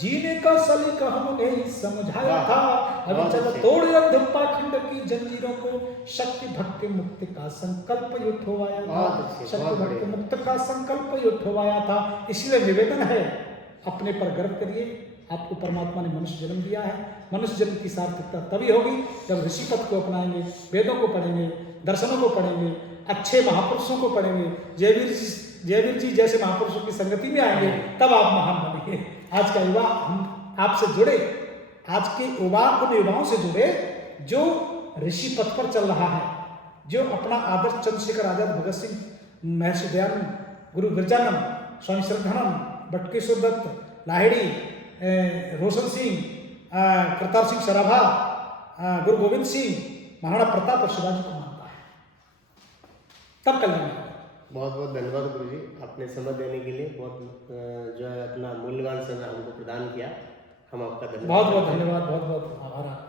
जीने का सलीका हमने ही समझाया था। अभी चल तोड़ अंध पाखंड की जंजीरों को, शक्ति भक्ति मुक्ति का संकल्प उठवाया था। शक्ति भक्ति मुक्ति का संकल्प उठवाया था। इसलिए निवेदन है, अपने पर गर्व करिए। आपको परमात्मा ने मनुष्य जन्म दिया है। मनुष्य जन्म की सार्थकता तभी होगी जब ऋषि पथ को अपनाएंगे, वेदों को पढ़ेंगे, दर्शनों को पढ़ेंगे, अच्छे महापुरुषों को पढ़ेंगे, जयवीर जी जैसे महापुरुषों की संगति में आएंगे, तब आप महान बनेंगे। आज का युवा हम आपसे जुड़े, आज के युवा उन युवाओं से जुड़े जो ऋषि पथ पर चल रहा है, जो अपना आदर्श चंद्रशेखर आजाद, भगत सिंह, महर्षि दयानंद, गुरु गिरजानंद, स्वामी श्रद्धानंद, बटकेश्वर दत्त, लाहिड़ी, रोशन सिंह, करतार सिंह सराभा, गुरु गोविंद सिंह, महाराणा प्रताप और शिवाजी को मानता है, तब कल्याण होगा। बहुत बहुत धन्यवाद गुरु जी, आपने समय देने के लिए बहुत जो है अपना मूल्यवान समय हमको प्रदान किया। हम आपका धन्यवाद। बहुत बहुत धन्यवाद, बहुत बहुत आभार।